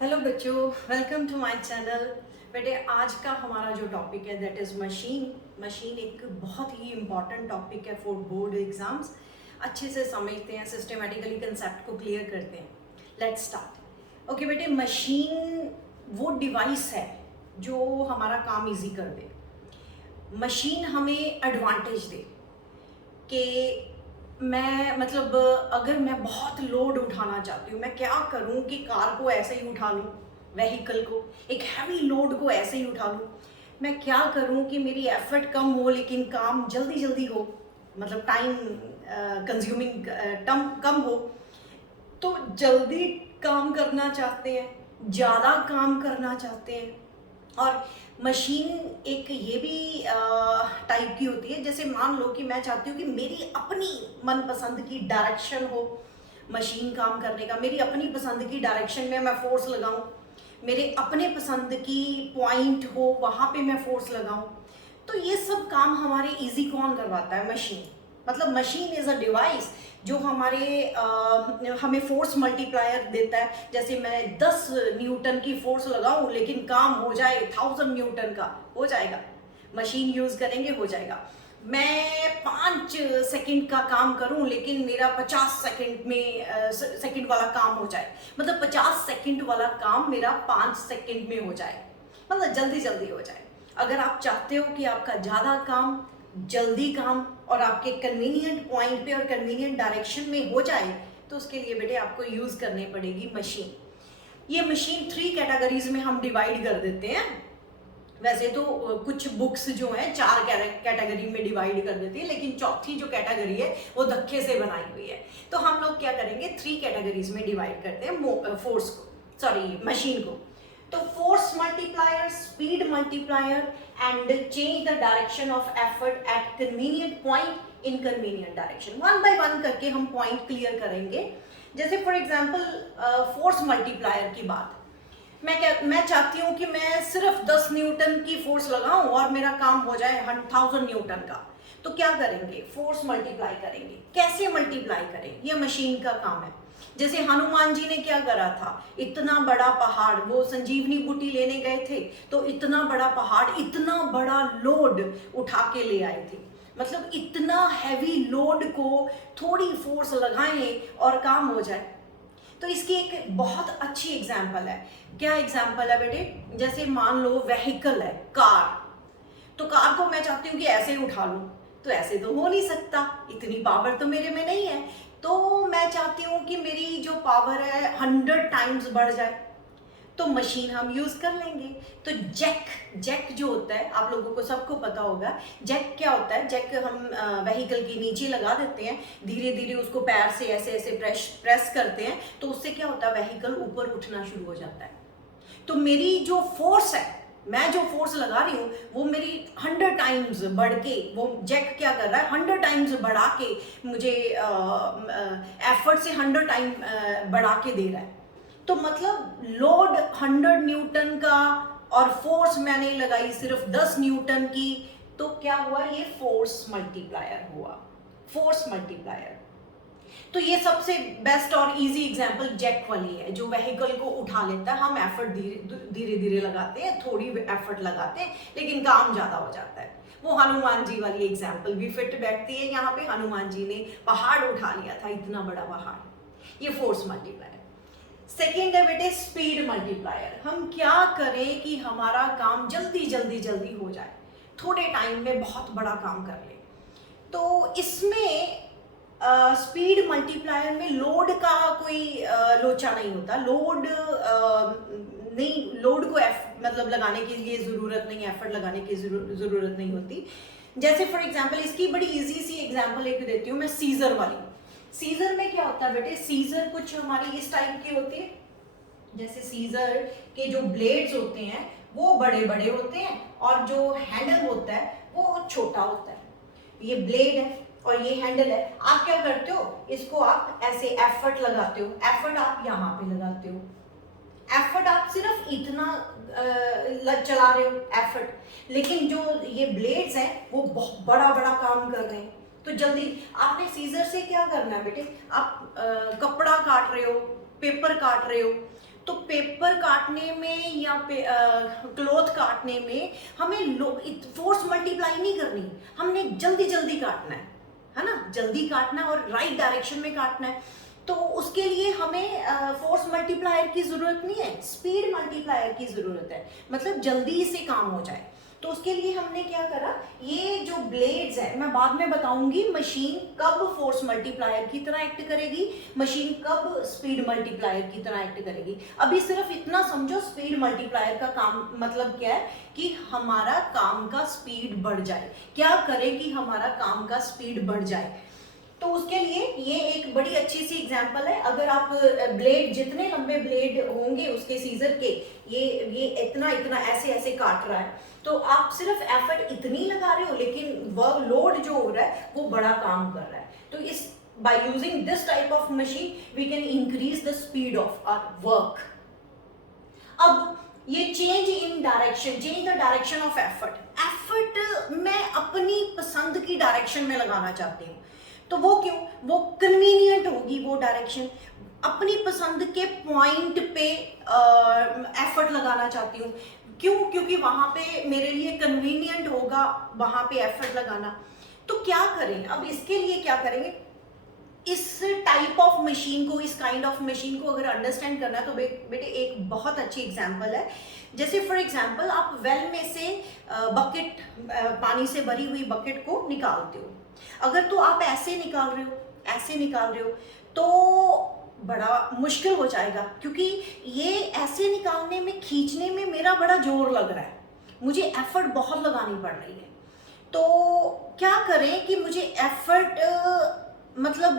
Hello बच्चों, welcome to my channel. बेटे आज का हमारा जो टॉपिक है दैट इज़ मशीन एक बहुत ही इम्पॉर्टेंट टॉपिक है फॉर बोर्ड एग्जाम्स। अच्छे से समझते हैं, सिस्टमेटिकली कंसेप्ट को क्लियर करते हैं। Let's start. ओके बेटे, मशीन वो डिवाइस है जो हमारा काम इजी कर दे। मशीन हमें एडवांटेज दे कि अगर मैं बहुत लोड उठाना चाहती हूँ, मैं क्या करूँ कि कार को ऐसे ही उठा लूँ, व्हीकल को एक हैवी लोड को ऐसे ही उठा लूँ। मैं क्या करूँ कि मेरी एफर्ट कम हो लेकिन काम जल्दी जल्दी हो, मतलब टाइम कंज्यूमिंग कम हो। तो जल्दी काम करना चाहते हैं, ज़्यादा काम करना चाहते हैं। और मशीन एक ये भी टाइप की होती है, जैसे मान लो कि मैं चाहती हूँ कि मेरी अपनी मनपसंद की डायरेक्शन हो मशीन काम करने का, मेरी अपनी पसंद की डायरेक्शन में मैं फोर्स लगाऊं, मेरे अपने पसंद की पॉइंट हो वहाँ पे मैं फोर्स लगाऊं। तो ये सब काम हमारे इजी कौन करवाता है? मशीन। मतलब मशीन इज अ डिवाइस जो हमें फोर्स मल्टीप्लायर देता है। जैसे मैं 10 न्यूटन की फोर्स लगाऊं लेकिन काम हो जाए 1000 न्यूटन का, हो जाएगा। मशीन यूज करेंगे, हो जाएगा। मैं 5 सेकंड का काम करूं लेकिन मेरा 50 सेकंड में सेकंड वाला काम हो जाए, मतलब 50 सेकंड वाला काम मेरा 5 सेकंड में हो जाए, मतलब जल्दी जल्दी हो जाए। अगर आप चाहते हो कि आपका ज़्यादा काम, जल्दी काम और आपके कन्वीनियंट पॉइंट पे और कन्वीनियंट डायरेक्शन में हो जाए, तो उसके लिए बेटे आपको यूज़ करनी पड़ेगी मशीन। ये मशीन 3 कैटेगरीज में हम डिवाइड कर देते हैं। वैसे तो कुछ बुक्स जो हैं 4 कैटेगरी में डिवाइड कर देती है, लेकिन चौथी जो कैटेगरी है वो धक्के से बनाई हुई है। तो हम लोग क्या करेंगे, 3 कैटेगरीज में डिवाइड करते हैं फोर्स को, सॉरी मशीन को। तो force multiplier, speed multiplier and change the direction of effort at convenient point in convenient direction. One by one करके हम पॉइंट क्लियर करेंगे। जैसे फॉर एग्जांपल फोर्स मल्टीप्लायर की बात, मैं चाहती हूँ कि मैं सिर्फ 10 न्यूटन की फोर्स लगाऊं और मेरा काम हो जाए 1000 न्यूटन का। तो क्या करेंगे, फोर्स मल्टीप्लाई करेंगे। कैसे मल्टीप्लाई करें, ये मशीन का काम है। जैसे हनुमान जी ने क्या करा था, इतना बड़ा पहाड़, वो संजीवनी बूटी लेने गए थे तो इतना बड़ा पहाड़, इतना बड़ा लोड उठा के ले आए थे। मतलब इतना हैवी लोड को थोड़ी फोर्स लगाएं और काम हो जाए। तो इसकी एक बहुत अच्छी एग्जाम्पल है। क्या एग्जाम्पल है बेटे, जैसे मान लो व्हीकल है, कार। तो कार को मैं चाहती हूँ कि ऐसे ही उठा लूँ, तो ऐसे तो हो नहीं सकता, इतनी पावर तो मेरे में नहीं है। तो मैं चाहती हूँ कि मेरी जो पावर है 100 टाइम्स बढ़ जाए, तो मशीन हम यूज कर लेंगे। तो जैक, जैक जो होता है आप लोगों को सबको पता होगा, जैक क्या होता है। जैक हम व्हीकल के नीचे लगा देते हैं, धीरे धीरे उसको पैर से ऐसे ऐसे प्रेस करते हैं, तो उससे क्या होता है, व्हीकल ऊपर उठना शुरू हो जाता है। तो मेरी जो फोर्स है, मैं जो फोर्स लगा रही हूँ वो मेरी 100 टाइम्स बढ़ के, वो जैक क्या कर रहा है, 100 टाइम्स बढ़ा के मुझे एफर्ट से 100 टाइम बढ़ा के दे रहा है। तो मतलब लोड 100 न्यूटन का और फोर्स मैंने लगाई सिर्फ 10 न्यूटन की, तो क्या हुआ, ये फोर्स मल्टीप्लायर हुआ, फोर्स मल्टीप्लायर। तो ये सबसे बेस्ट और इजी एग्जांपल जैक वाली है, जो व्हीकल को उठा लेता है। हम एफर्ट धीरे धीरे लगाते हैं, थोड़ी एफर्ट लगाते हैं लेकिन काम ज्यादा हो जाता है। वो हनुमान जी वाली एग्जांपल भी फिट बैठती है यहाँ पे। हनुमान जी ने पहाड़ उठा लिया था, इतना बड़ा पहाड़। ये फोर्स मल्टीप्लायर। सेकेंड है बेटे स्पीड मल्टीप्लायर। हम क्या करें कि हमारा काम जल्दी जल्दी जल्दी हो जाए, थोड़े टाइम में बहुत बड़ा काम कर ले। तो इसमें स्पीड मल्टीप्लायर में लोड का कोई लोचा नहीं होता। लोड नहीं, लोड को मतलब लगाने के लिए ज़रूरत नहीं, एफर्ट लगाने की ज़रूरत नहीं होती। जैसे फॉर एग्जांपल इसकी बड़ी इजी सी एग्जांपल एक देती हूँ मैं, सीजर वाली। सीजर में क्या होता है बेटे, सीजर कुछ हमारी इस टाइप की होती है। जैसे सीजर के जो ब्लेड्स होते हैं वो बड़े बड़े होते हैं और जो हैंडल होता है वो छोटा होता है। ये ब्लेड है और ये हैंडल है। आप क्या करते हो, इसको आप ऐसे एफर्ट लगाते हो, एफर्ट आप यहाँ पे लगाते हो, एफर्ट आप सिर्फ इतना चला रहे हो एफर्ट, लेकिन जो ये ब्लेड्स हैं वो बहुत बड़ा बड़ा काम कर रहे हैं। तो जल्दी आपने सीजर से क्या करना है बेटे, आप कपड़ा काट रहे हो, पेपर काट रहे हो, तो पेपर काटने में या क्लॉथ काटने में हमें फोर्स मल्टीप्लाई नहीं करनी, हमने जल्दी जल्दी काटना है ना, जल्दी काटना और राइट डायरेक्शन में काटना है। तो उसके लिए हमें फोर्स मल्टीप्लायर की जरूरत नहीं है, स्पीड मल्टीप्लायर की जरूरत है, मतलब जल्दी से काम हो जाए। तो उसके लिए हमने क्या करा, ये जो ब्लेड्स है, मैं बाद में बताऊंगी मशीन कब फोर्स मल्टीप्लायर की तरह एक्ट करेगी, मशीन कब स्पीड मल्टीप्लायर की तरह एक्ट करेगी। अभी सिर्फ इतना समझो स्पीड मल्टीप्लायर का काम मतलब क्या है कि हमारा काम का स्पीड बढ़ जाए, क्या करें कि हमारा काम का स्पीड बढ़ जाए। तो उसके लिए ये एक बड़ी अच्छी सी एग्जांपल है। अगर आप ब्लेड, जितने लंबे ब्लेड होंगे उसके सीजर के, ये इतना इतना ऐसे ऐसे काट रहा है, तो आप सिर्फ एफर्ट इतनी लगा रहे हो लेकिन वर्क लोड जो हो रहा है वो बड़ा काम कर रहा है। तो इस by using this type of machine we can increase the speed of our work. अब ये change in direction, change the direction of effort, effort मैं अपनी पसंद की डायरेक्शन में लगाना चाहती हूँ। तो वो क्यों, वो कन्वीनियंट होगी वो डायरेक्शन, अपनी पसंद के पॉइंट पे एफर्ट लगाना चाहती हूँ। क्यों, क्योंकि वहां पे मेरे लिए कन्वीनियंट होगा वहां पे एफर्ट लगाना। तो क्या करें, अब इसके लिए क्या करेंगे, इस टाइप ऑफ मशीन को, इस काइंड ऑफ मशीन को अगर अंडरस्टैंड करना है तो बेटे एक बहुत अच्छी एग्जांपल है। जैसे फॉर एग्जांपल आप वेल में से बकेट, पानी से भरी हुई बकेट को निकालते हो। अगर तो आप ऐसे निकाल रहे हो, ऐसे निकाल रहे हो, तो बड़ा मुश्किल हो जाएगा, क्योंकि ये ऐसे निकालने में, खींचने में मेरा बड़ा जोर लग रहा है, मुझे एफर्ट बहुत लगानी पड़ रही है। तो क्या करें कि मुझे एफर्ट मतलब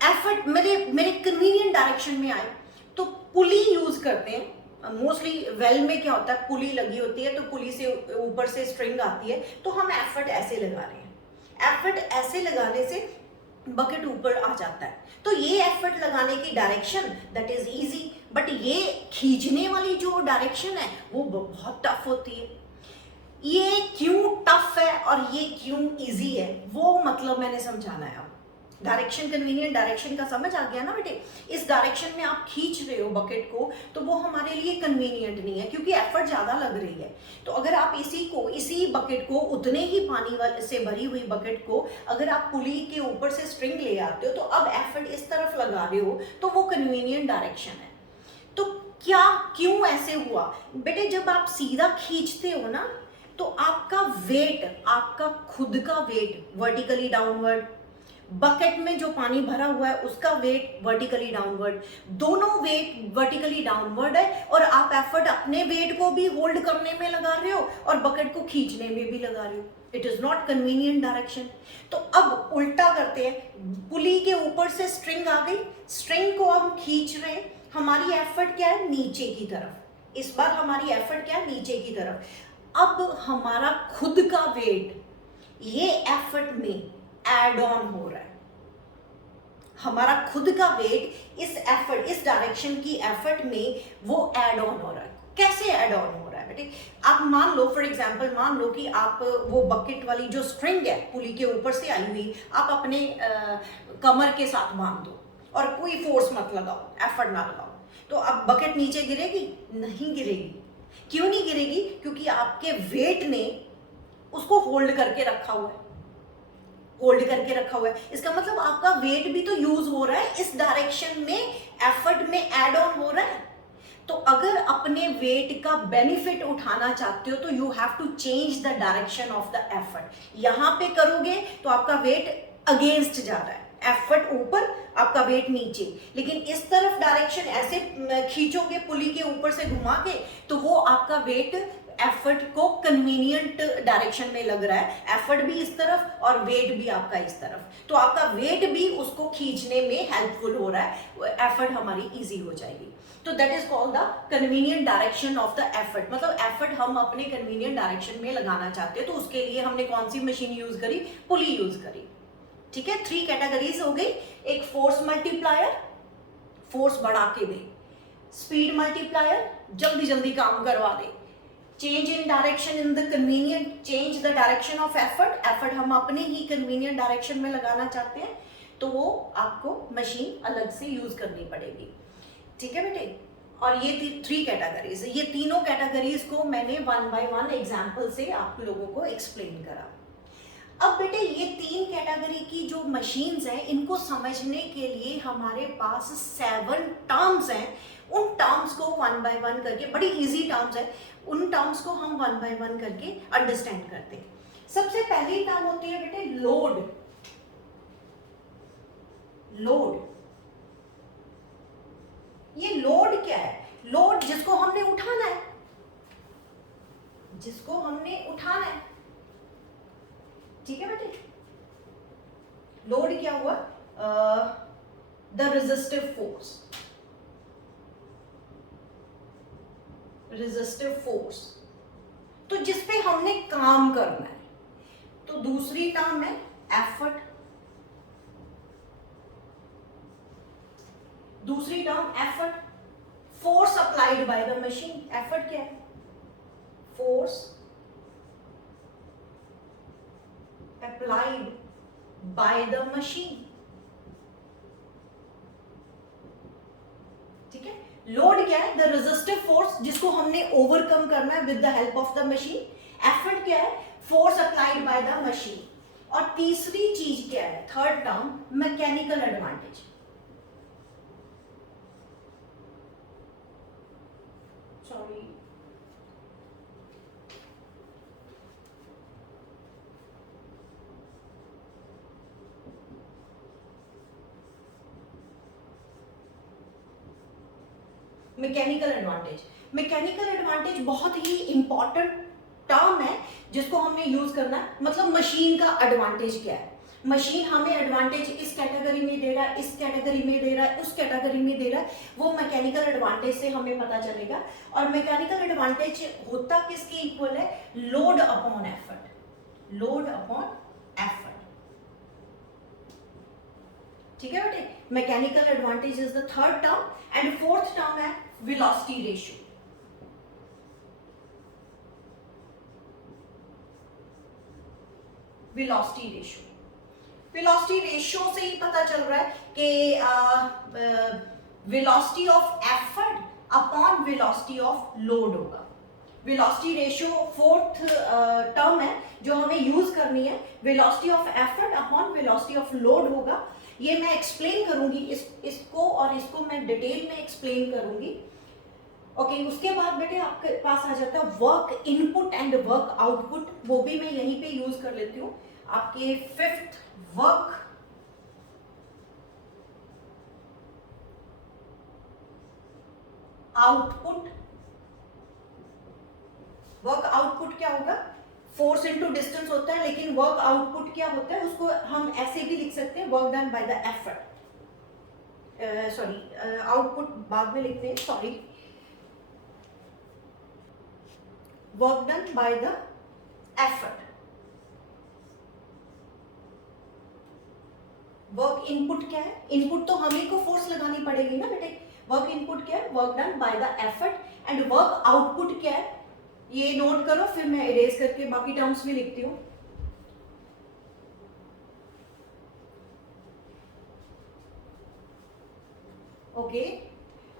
एफर्ट मेरे कन्वीनियंट डायरेक्शन में आए। तो पुली यूज करते हैं मोस्टली। वेल में क्या होता है, पुली लगी होती है, तो पुली से ऊपर से स्ट्रिंग आती है, तो हम एफर्ट ऐसे लगा रहे हैं। एफर्ट ऐसे लगाने से बकेट ऊपर आ जाता है। तो ये एफर्ट लगाने की direction that is easy, but ये खींचने वाली जो डायरेक्शन है वो बहुत टफ होती है। ये क्यों टफ है और ये क्यों इजी है, वो मतलब मैंने समझाना है। अब डायरेक्शन, कन्वीनियंट डायरेक्शन का समझ आ गया ना बेटे। इस डायरेक्शन में आप खींच रहे हो बकेट को, तो वो हमारे लिए कन्वीनियंट नहीं है क्योंकि एफर्ट ज्यादा लग रही है। तो अगर आप इसी बकेट को, उतने ही पानी वाले से भरी हुई बकेट को अगर आप पुली के ऊपर से स्ट्रिंग ले आते हो, तो अब एफर्ट इस तरफ लगा रहे हो, तो वो कन्वीनियंट डायरेक्शन है। तो क्या, क्यों ऐसे हुआ बेटे, जब आप सीधा खींचते हो ना, तो आपका वेट, आपका खुद का वेट वर्टिकली डाउनवर्ड, बकेट में जो पानी भरा हुआ है उसका वेट वर्टिकली डाउनवर्ड, दोनों वेट वर्टिकली डाउनवर्ड है, और आप एफर्ट अपने वेट को भी होल्ड करने में लगा रहे हो और बकेट को खींचने में भी लगा रहे हो। It is not convenient direction. तो अब उल्टा करते हैं, पुली के ऊपर से स्ट्रिंग आ गई, स्ट्रिंग को हम खींच रहे हैं, हमारी एफर्ट क्या है, नीचे की तरफ। इस बार हमारी एफर्ट क्या है, नीचे की तरफ। अब हमारा खुद का वेट ये एफर्ट में एड ऑन हो रहा है, हमारा खुद का वेट इस एफर्ट, इस डायरेक्शन की एफर्ट में वो ऐड ऑन हो रहा है। कैसे ऐड ऑन हो रहा है बेटे, आप मान लो, फॉर एग्जांपल मान लो कि आप वो बकेट वाली जो स्ट्रिंग है पुली के ऊपर से आई हुई, आप अपने कमर के साथ बांध दो और कोई फोर्स मत लगाओ, एफर्ट ना लगाओ, तो अब बकेट नीचे गिरेगी? नहीं गिरेगी। क्यों नहीं गिरेगी? क्योंकि आपके वेट ने उसको होल्ड करके रखा हुआ है, होल्ड करके रखा हुआ है। इसका मतलब आपका वेट भी तो यूज हो रहा है, इस डायरेक्शन में एफर्ट में ऐड ऑन हो रहा है। तो अगर अपने वेट का बेनिफिट उठाना चाहते हो तो you have to change the direction of the effort. यहां पे करोगे तो आपका वेट अगेंस्ट जा रहा है, एफर्ट ऊपर, आपका वेट नीचे। लेकिन इस तरफ डायरेक्शन ऐसे खींचोगे पुली के ऊपर से घुमा के, तो वो आपका वेट एफर्ट को कन्वीनियंट डायरेक्शन में लग रहा है, एफर्ट भी इस तरफ और वेट भी आपका इस तरफ, तो आपका वेट भी उसको खींचने में हेल्पफुल हो रहा है, एफर्ट हमारी इजी हो जाएगी। तो that is called the convenient direction of the effort. मतलब एफर्ट हम अपने कन्वीनियंट डायरेक्शन में लगाना चाहते हैं, तो उसके लिए हमने कौन सी मशीन यूज करी? पुली यूज करी। ठीक है, 3 कैटेगरीज हो गई। एक फोर्स मल्टीप्लायर, फोर्स बढ़ा के दे, स्पीड मल्टीप्लायर, जल्दी जल्दी काम करवा दे, change in direction in the convenient, change the direction of effort, effort हम अपने ही कन्वीनियंट डायरेक्शन में लगाना चाहते हैं, तो वो आपको मशीन अलग से यूज करनी पड़ेगी। ठीक है बेटे। और ये थ्री कैटेगरीज है। ये तीनों कैटेगरीज को मैंने वन बाय वन एग्जाम्पल से आप लोगों को एक्सप्लेन करा। अब बेटे ये तीन कैटेगरी की जो मशीन्स हैं, इनको समझने के लिए हमारे पास 7 टर्म्स हैं। उन टर्म्स को वन बाय वन करके, बड़ी इजी टर्म्स है, उन टर्म्स को हम वन बाय वन करके अंडरस्टैंड करते हैं। सबसे पहली टर्म होती है बेटे लोड। लोड, ये लोड क्या है? लोड जिसको हमने उठाना है, जिसको हमने उठाना है, ठीक है बेटे। लोड क्या हुआ? The resistive force, resistive force, तो जिसपे हमने काम करना है। तो दूसरी टर्म है एफर्ट। दूसरी term effort, force applied by the machine. Effort क्या है? Force applied by the machine, ठीक है। लोड क्या है? द रेजिस्टिव फोर्स, जिसको हमने ओवरकम करना है with the help of the machine. Effort क्या है? Force applied by the machine. और तीसरी चीज क्या है? Third term mechanical advantage. Sorry, mechanical advantage. Mechanical advantage बहुत ही इंपॉर्टेंट टर्म है जिसको हमने यूज करना है। मतलब मशीन का एडवांटेज क्या है? मशीन हमें एडवांटेज इस कैटेगरी में दे रहा है, इस कैटेगरी में दे रहा है, उस कैटेगरी में दे रहा है, वो मैकेनिकल एडवांटेज से हमें पता चलेगा। और मैकेनिकल एडवांटेज होता किसके इक्वल है? Load upon effort. Load upon effort, ठीक है बेटे। Mechanical advantage is the third term. And fourth term है velocity ratio. Velocity ratio, velocity ratio से ही पता चल रहा है कि velocity of effort upon velocity of load होगा। वेलोसिटी रेशियो फोर्थ टर्म है जो हमें यूज करनी है। Velocity of effort upon velocity of load होगा। ये मैं एक्सप्लेन करूंगी, इसको और इसको मैं डिटेल में एक्सप्लेन करूंगी। ओके, उसके बाद बेटे आपके पास आ जाता है work input and work output. वो भी मैं यहीं पे यूज कर लेती हूँ। आपके fifth work output. Work output क्या होगा? फोर्स इनटू डिस्टेंस होता है, लेकिन वर्क आउटपुट क्या होता है उसको हम ऐसे भी लिख सकते हैं, work done by the effort. Sorry, output बाद में लिखते हैं, sorry. Work done by the effort. Work input क्या है? इनपुट तो हमें को फोर्स लगानी पड़ेगी ना बेटे। वर्क इनपुट क्या है? Work done by the effort. And work output क्या है? ये नोट करो, फिर मैं इरेज करके बाकी टर्म्स भी लिखती हूँ। ओके,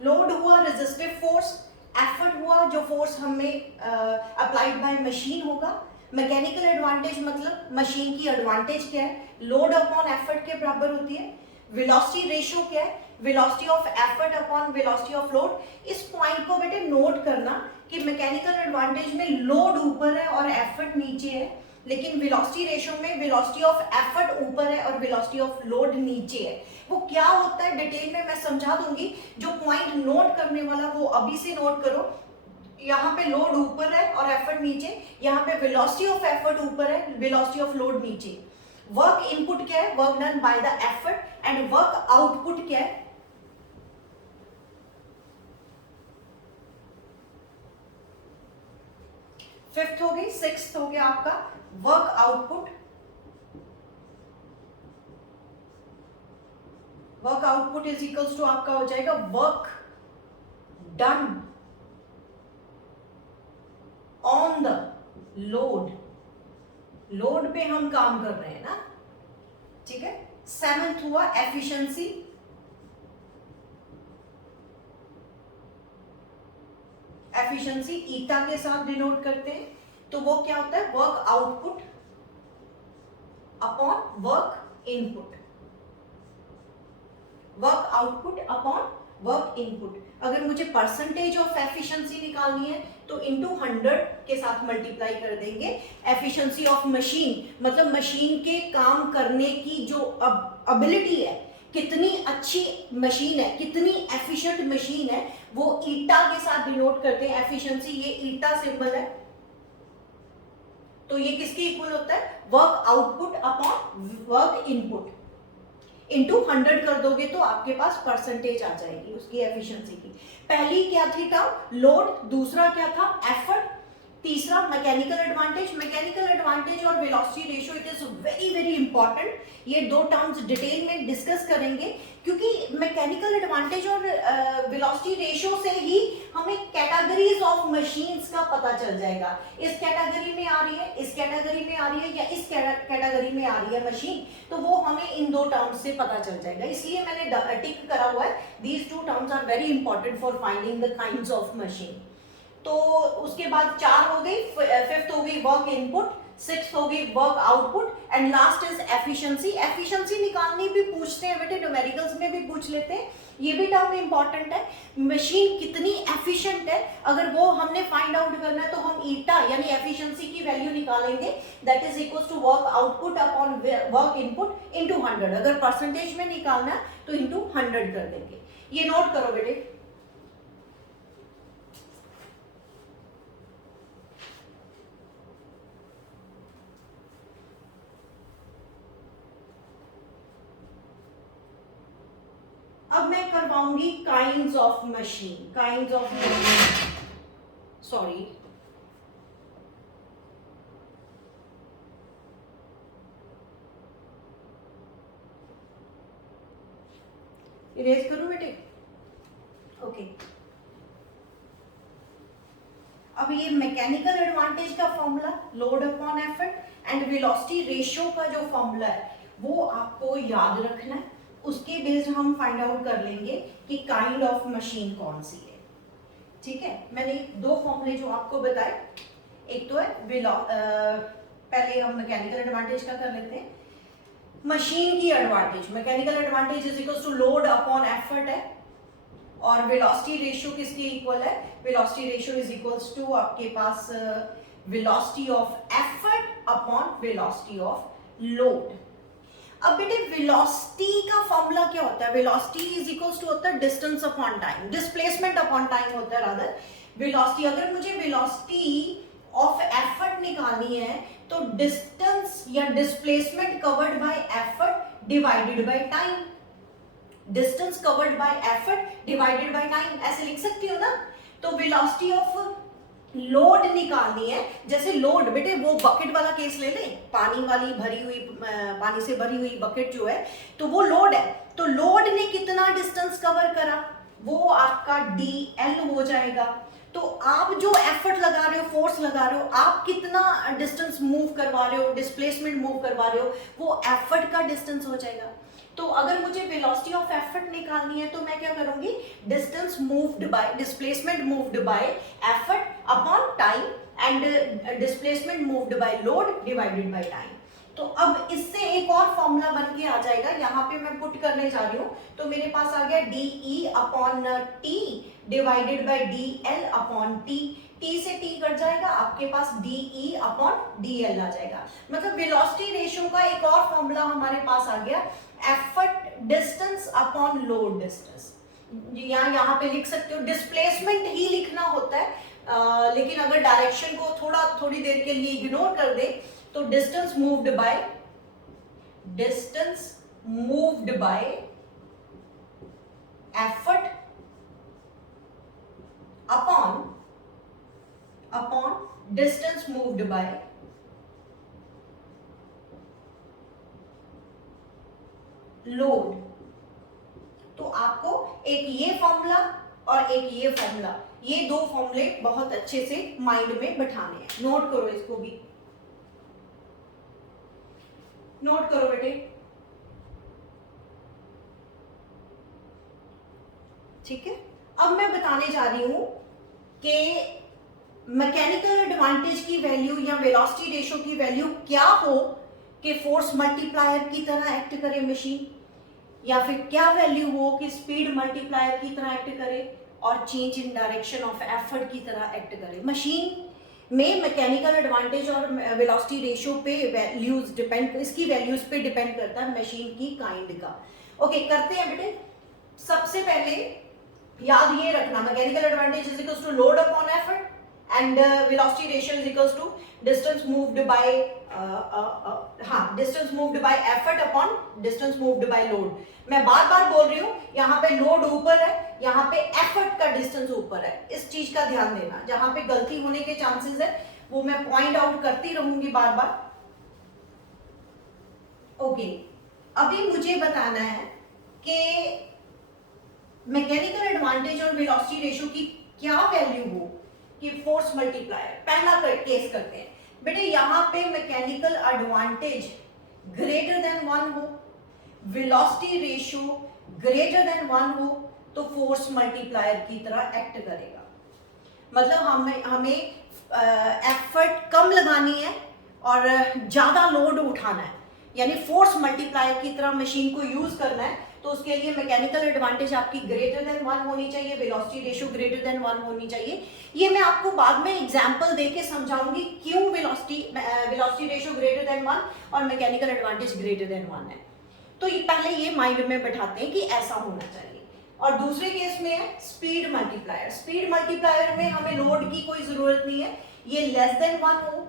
लोड हुआ रेजिस्टिव फोर्स, एफर्ट हुआ जो फोर्स हमें अप्लाइड बाय मशीन होगा। मैकेनिकल एडवांटेज मतलब मशीन की एडवांटेज क्या है? लोड अपॉन एफर्ट के बराबर होती है। वेलोसिटी रेशियो क्या है? Velocity of effort upon velocity of load. इस पॉइंट को बेटे नोट करना कि मैकेनिकल एडवांटेज में लोड ऊपर है और एफर्ट नीचे है, लेकिन वेलोसिटी रेशियो में वेलोसिटी ऑफ एफर्ट ऊपर है और वेलोसिटी ऑफ लोड नीचे है। वो क्या होता है डिटेल में मैं समझा दूंगी। जो पॉइंट नोट करने वाला वो अभी से नोट करो। यहाँ पे लोड ऊपर है और एफर्ट नीचे, यहाँ पे वेलोसिटी ऑफ एफर्ट ऊपर है, वेलोसिटी ऑफ लोड नीचे। वर्क इनपुट क्या है? Work done by the effort. And work output क्या है? फिफ्थ हो गई। सिक्स्थ हो गया आपका work output. Work output is equals to आपका हो जाएगा work done on the load. Load पे हम काम कर रहे हैं ना, ठीक है। सेवेंथ हुआ एफिशिएंसी। एफिशिएंसी ईटा के साथ डिनोट करते हैं, तो वो क्या होता है, work output upon work input, work output upon work input. अगर मुझे परसेंटेज ऑफ एफिशिएंसी निकालनी है तो इनटू 100 के साथ मल्टीप्लाई कर देंगे। एफिशिएंसी ऑफ मशीन मतलब मशीन के काम करने की जो एबिलिटी है, कितनी अच्छी मशीन है, कितनी एफिशिएंट मशीन है, वो ईटा के साथ डिनोट करते हैं एफिशिएंसी। ये ईटा सिंबल है, तो ये किसके इक्वल होता है, work output upon work input. Into 100 कर दोगे तो आपके पास परसेंटेज आ जाएगी उसकी एफिशिएंसी की। पहली क्या थी टर्म, लोड, दूसरा क्या था, एफर्ट, तीसरा मैकेनिकल एडवांटेज। मैकेनिकल एडवांटेज और velocity ratio it is very very important. ये दो टर्म्स डिटेल में डिस्कस करेंगे, क्योंकि मैकेनिकल एडवांटेज और वेलोसिटी रेशियो से ही हमें कैटेगरीज ऑफ मशीन्स का पता चल जाएगा। इस कैटेगरी में आ रही है, इस कैटेगरी में आ रही है, या इस कैटेगरी में आ रही है मशीन, तो वो हमें इन दो टर्म्स से पता चल जाएगा। इसलिए मैंने टिक करा हुआ है, these two terms are very important for finding the kinds of machine. तो उसके बाद 4 हो गई, 5th हो गई वर्क इनपुट, 6th हो गई work output, and last is efficiency. Efficiency निकालनी भी पूछते हैं बेटे, न्यूमेरिकल्स में भी पूछ लेते हैं, ये भी टर्म इंपॉर्टेंट है। मशीन कितनी एफिशिएंट है, अगर वो हमने फाइंड आउट करना है तो हम ईटा यानी एफिशिएंसी की वैल्यू निकालेंगे, that is equal to work output upon work input into 100। अगर परसेंटेज में निकालना है तो इनटू 100 कर देंगे। ये नोट करो बेटे। अब मैं करवाऊंगी kinds of machine, kinds of machine, sorry erase करूं बेटे, ओके। अब ये मैकेनिकल एडवांटेज का formula, load upon effort, and velocity ratio का जो फॉर्मूला है वो आपको याद रखना है। उसके बेस्ड हम फाइंड आउट कर लेंगे कि काइंड ऑफ मशीन कौन सी है, ठीक है। मैंने 2 फॉर्मूले जो आपको बताए, एक तो है पहले हम मैकेनिकल एडवांटेज का कर लेते हैं। मशीन की advantage, mechanical advantage is equal to load upon effort है, और वेलोसिटी रेशियो किसके इक्वल है, velocity ratio is equals to आपके पास velocity of effort upon velocity of load. अब बेटे वेलोसिटी का फॉर्मूला क्या होता है, वेलोसिटी इज इक्वल्स टू होता है distance upon time, displacement upon time होता है रादर। वेलोसिटी, अगर मुझे वेलोसिटी ऑफ एफर्ट निकालनी है तो डिस्टेंस या displacement covered by effort divided by time, distance covered by effort divided by time, ऐसे लिख सकती हो ना। तो वेलोसिटी ऑफ लोड निकालनी है, जैसे लोड बेटे वो बकेट वाला केस ले लें, पानी वाली भरी हुई, पानी से भरी हुई बकेट जो है, तो वो लोड है। तो लोड ने कितना डिस्टेंस कवर करा, वो आपका dl हो जाएगा। तो आप जो एफर्ट लगा रहे हो, फोर्स लगा रहे हो, आप कितना डिस्टेंस मूव करवा रहे हो, डिस्प्लेसमेंट मूव करवा रहे हो, वो एफर्ट का डिस्टेंस हो जाएगा। तो अगर मुझे वेलोसिटी ऑफ एफर्ट निकालनी है तो मैं क्या करूंगी, distance moved bye, displacement moved by effort upon time, and displacement moved by load divided by time. तो अब इससे एक और फॉर्मूला बन के आ जाएगा, यहाँ पे मैं पुट करने जा रही हूँ। तो मेरे पास आ गया DE upon T divided by DL upon T, T से T कट जाएगा, आपके पास DE अपॉन DL आ जाएगा। मतलब वेलोसिटी रेशियो का एक और फॉर्मूला हमारे पास आ गया, effort distance upon load distance. यहाँ पे लिख सकते हो, डिस्प्लेसमेंट ही लिखना होता है, लेकिन अगर डायरेक्शन को थोड़ी देर के लिए इग्नोर कर दे तो distance moved by effort upon distance moved by load. तो आपको एक ये फॉर्मूला और एक ये फॉर्मूला, ये 2 फॉर्मूले बहुत अच्छे से माइंड में बैठाने हैं। नोट करो, इसको भी नोट करो बेटे, ठीक है। अब मैं बताने जा रही हूं कि मैकेनिकल एडवांटेज की वैल्यू या वेलोसिटी रेशो की वैल्यू क्या हो कि फोर्स मल्टीप्लायर की तरह एक्ट करे मशीन, या फिर क्या वैल्यू हो कि स्पीड मल्टीप्लायर की तरह एक्ट करे और change in direction of effort की तरह एक्ट करे। मशीन में मैकेनिकल एडवांटेज और वेलोसिटी रेशो पे वैल्यूज डिपेंड, इसकी वैल्यूज पे डिपेंड करता है मशीन की काइंड का। ओके करते हैं बेटे। सबसे पहले याद ये रखना, mechanical advantage is equals to load upon effort and velocity ratio is equals to distance moved by distance moved by effort upon distance moved by load. मैं बार बार बोल रही हूँ, यहाँ पे लोड ऊपर है, यहाँ पे एफर्ट का डिस्टेंस ऊपर है, इस चीज का ध्यान देना। जहां पे गलती होने के चांसेस है वो मैं पॉइंट आउट करती रहूंगी बार बार। ओके अभी मुझे बताना है कि मैकेनिकल एडवांटेज और वेलोसिटी रेशियो की क्या वैल्यू हो कि फोर्स मल्टीप्लायर। पहला केस करते हैं बेटे, यहां पे मैकेनिकल एडवांटेज ग्रेटर देन 1 हो, वेलोसिटी रेशियो ग्रेटर देन 1 हो, तो फोर्स मल्टीप्लायर की तरह एक्ट करेगा। मतलब हमें एफर्ट कम लगानी है और ज्यादा लोड उठाना है, यानी फोर्स मल्टीप्लायर की तरह मशीन को यूज करना है, तो उसके लिए मैकेनिकल एडवांटेज आपकी ग्रेटर देन 1 होनी चाहिए, वेलोसिटी रेशियो ग्रेटर देन 1 होनी चाहिए। ये मैं आपको बाद में एग्जांपल देके समझाऊंगी क्यों वेलोसिटी रेशियो ग्रेटर देन 1 और मैकेनिकल एडवांटेज ग्रेटर देन 1 है। तो ये पहले ये माइंड में बैठाते हैं कि ऐसा होना चाहिए। और दूसरे केस में है स्पीड मल्टीप्लायर। स्पीड मल्टीप्लायर में हमें लोड की कोई जरूरत नहीं है, ये लेस देन 1 हो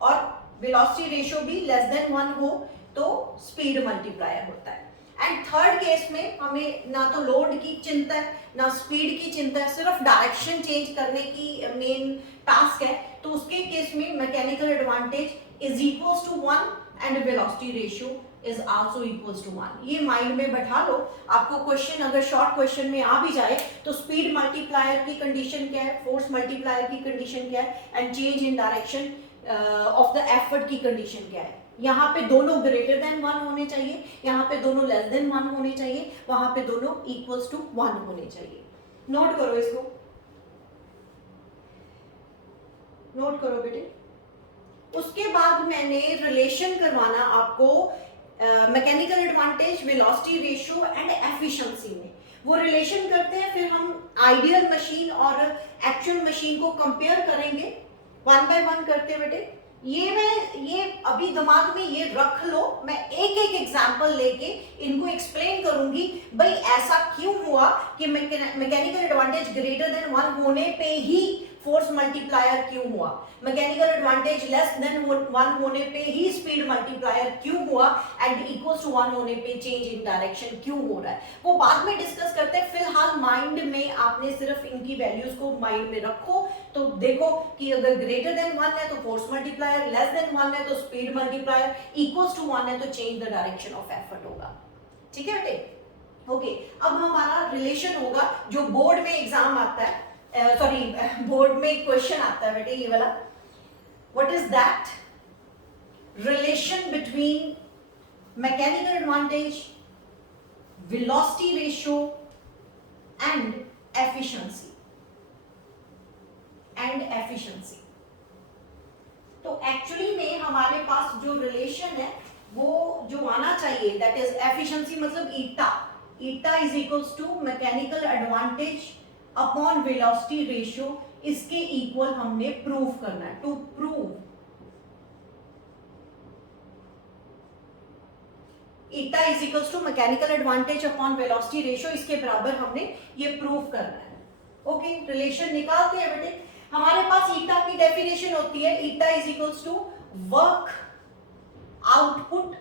और वेलोसिटी रेशियो भी लेस देन 1 हो तो स्पीड मल्टीप्लायर होता है। एंड थर्ड केस में हमें ना तो लोड की चिंता है ना स्पीड की चिंता है, सिर्फ डायरेक्शन चेंज करने की मेन टास्क है, तो उसके केस में mechanical advantage is equals to 1 and velocity ratio is also equals to 1। ये माइंड में बैठा लो। आपको क्वेश्चन अगर शॉर्ट क्वेश्चन में आ भी जाए तो स्पीड मल्टीप्लायर की कंडीशन क्या है, फोर्स मल्टीप्लायर की कंडीशन क्या है and change in direction of the effort की कंडीशन क्या है। यहाँ पे दोनों ग्रेटर देन 1 होने चाहिए, यहाँ पे दोनों लेस देन 1 होने चाहिए, वहां पे दोनों इक्वल्स टू 1 होने चाहिए। नोट करो इसको, नोट करो बेटे। उसके बाद मैंने रिलेशन करवाना आपको mechanical advantage, velocity ratio and efficiency में। वो रिलेशन करते हैं, फिर हम आइडियल मशीन और एक्चुअल मशीन को कंपेयर करेंगे, 1 बाय 1 करते बेटे। ये अभी दिमाग में ये रख लो, मैं एक एक एग्जांपल लेके इनको एक्सप्लेन करूंगी भाई ऐसा क्यों हुआ कि मैकेनिकल एडवांटेज ग्रेटर देन 1 होने पे ही फोर्स मल्टीप्लायर क्यों हुआ, मैकेनिकल एडवांटेज लेस देन 1 होने पे ही स्पीड मल्टीप्लायर क्यों हुआ एंड इक्वल्स टू 1 होने पे चेंज इन डायरेक्शन क्यों हो रहा है, वो बाद में डिस्कस करते हैं। फिलहाल माइंड में आपने सिर्फ इनकी वैल्यूज को माइंड में रखो, तो देखो कि अगर ग्रेटर देन 1 है तो फोर्स मल्टीप्लायर, लेस देन 1 है तो स्पीड मल्टीप्लायर, इक्वल्स टू 1 है तो change the direction of effort होगा। ठीक है बेटे। ओके अब हमारा रिलेशन होगा जो बोर्ड में एग्जाम आता है, सॉरी बोर्ड में क्वेश्चन आता है बेटे, ये वाला। What is that? Relation between mechanical advantage, velocity ratio and efficiency तो एक्चुअली में हमारे पास जो रिलेशन है वो जो आना चाहिए, दैट इज एफिशिएंसी, मतलब eta is equals to mechanical advantage upon velocity ratio, इसके इक्वल हमने प्रूव करना है। To prove eta is equals to mechanical advantage upon velocity ratio, इसके बराबर हमने ये प्रूव करना है। ओके रिलेशन निकालते हैं बेटे। हमारे पास ईटा की डेफिनेशन होती है, eta is equals to work output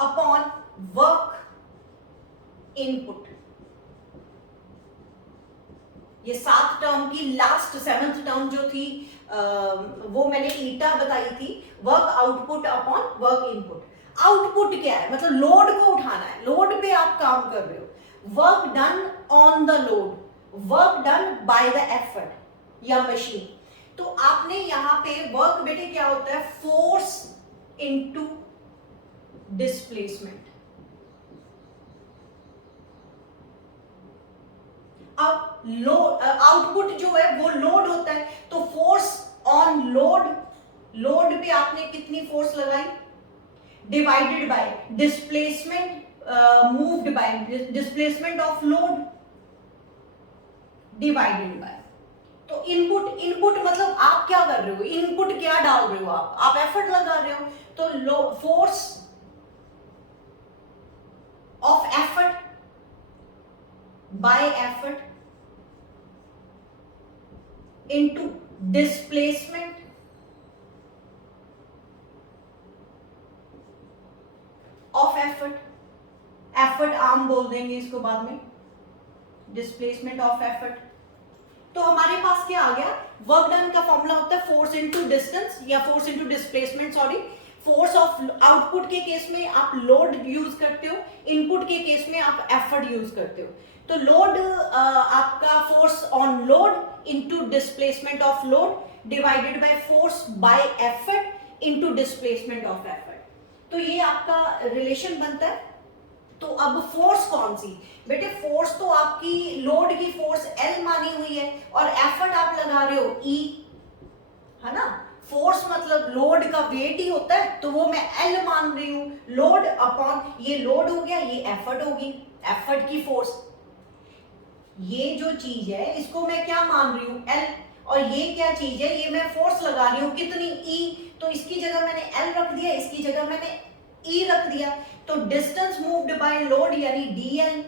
upon work input. ये 7 टर्म की लास्ट 7th टर्म जो थी वो मैंने ईटा बताई थी, work output upon work input. Output क्या है, मतलब लोड को उठाना है, लोड पे आप काम कर रहे हो, work done on the load, work done by the effort या मशीन। तो आपने यहां पे वर्क बेटे क्या होता है, फोर्स इनटू डिस्प्लेसमेंट। अब लोड आउटपुट जो है वो लोड होता है, तो फोर्स ऑन लोड, लोड पे आपने कितनी फोर्स लगाई, divided by displacement moved by displacement of load divided by, तो इनपुट, इनपुट मतलब आप क्या कर रहे हो, इनपुट क्या डाल रहे हो, आप एफर्ट लगा रहे हो, तो लो force of effort by effort into displacement of effort, effort arm बोल देंगे इसको बाद में, डिस्प्लेसमेंट ऑफ एफर्ट। तो हमारे पास क्या आ गया, वर्क डन का फॉर्मूला होता है फोर्स इनटू डिस्टेंस या force into displacement, sorry, force of output के केस में आप लोड यूज करते हो, इनपुट के केस में आप एफर्ट यूज करते हो। तो लोड आपका force on load into displacement of load divided by force by effort into displacement of effort, तो ये आपका रिलेशन बनता है। तो अब फोर्स कौन सी, बेटे फोर्स तो आपकी लोड की फोर्स L मानी हुई है और एफर्ट आप लगा रहे हो E, है ना, फोर्स मतलब लोड का वेट ही होता है, तो वो मैं L मान रही हूं, लोड अपॉन ये लोड हो गया, ये एफर्ट होगी, एफर्ट की फोर्स, ये जो चीज है इसको मैं क्या मान रही हूं L, और ये क्या चीज है, ये मैं फोर्स लगा रही हूं कितनी E, तो इसकी जगह मैंने L रख दिया, इसकी जगह मैंने E रख दिया, तो डिस्टेंस मूव्ड बाय लोड यानी dl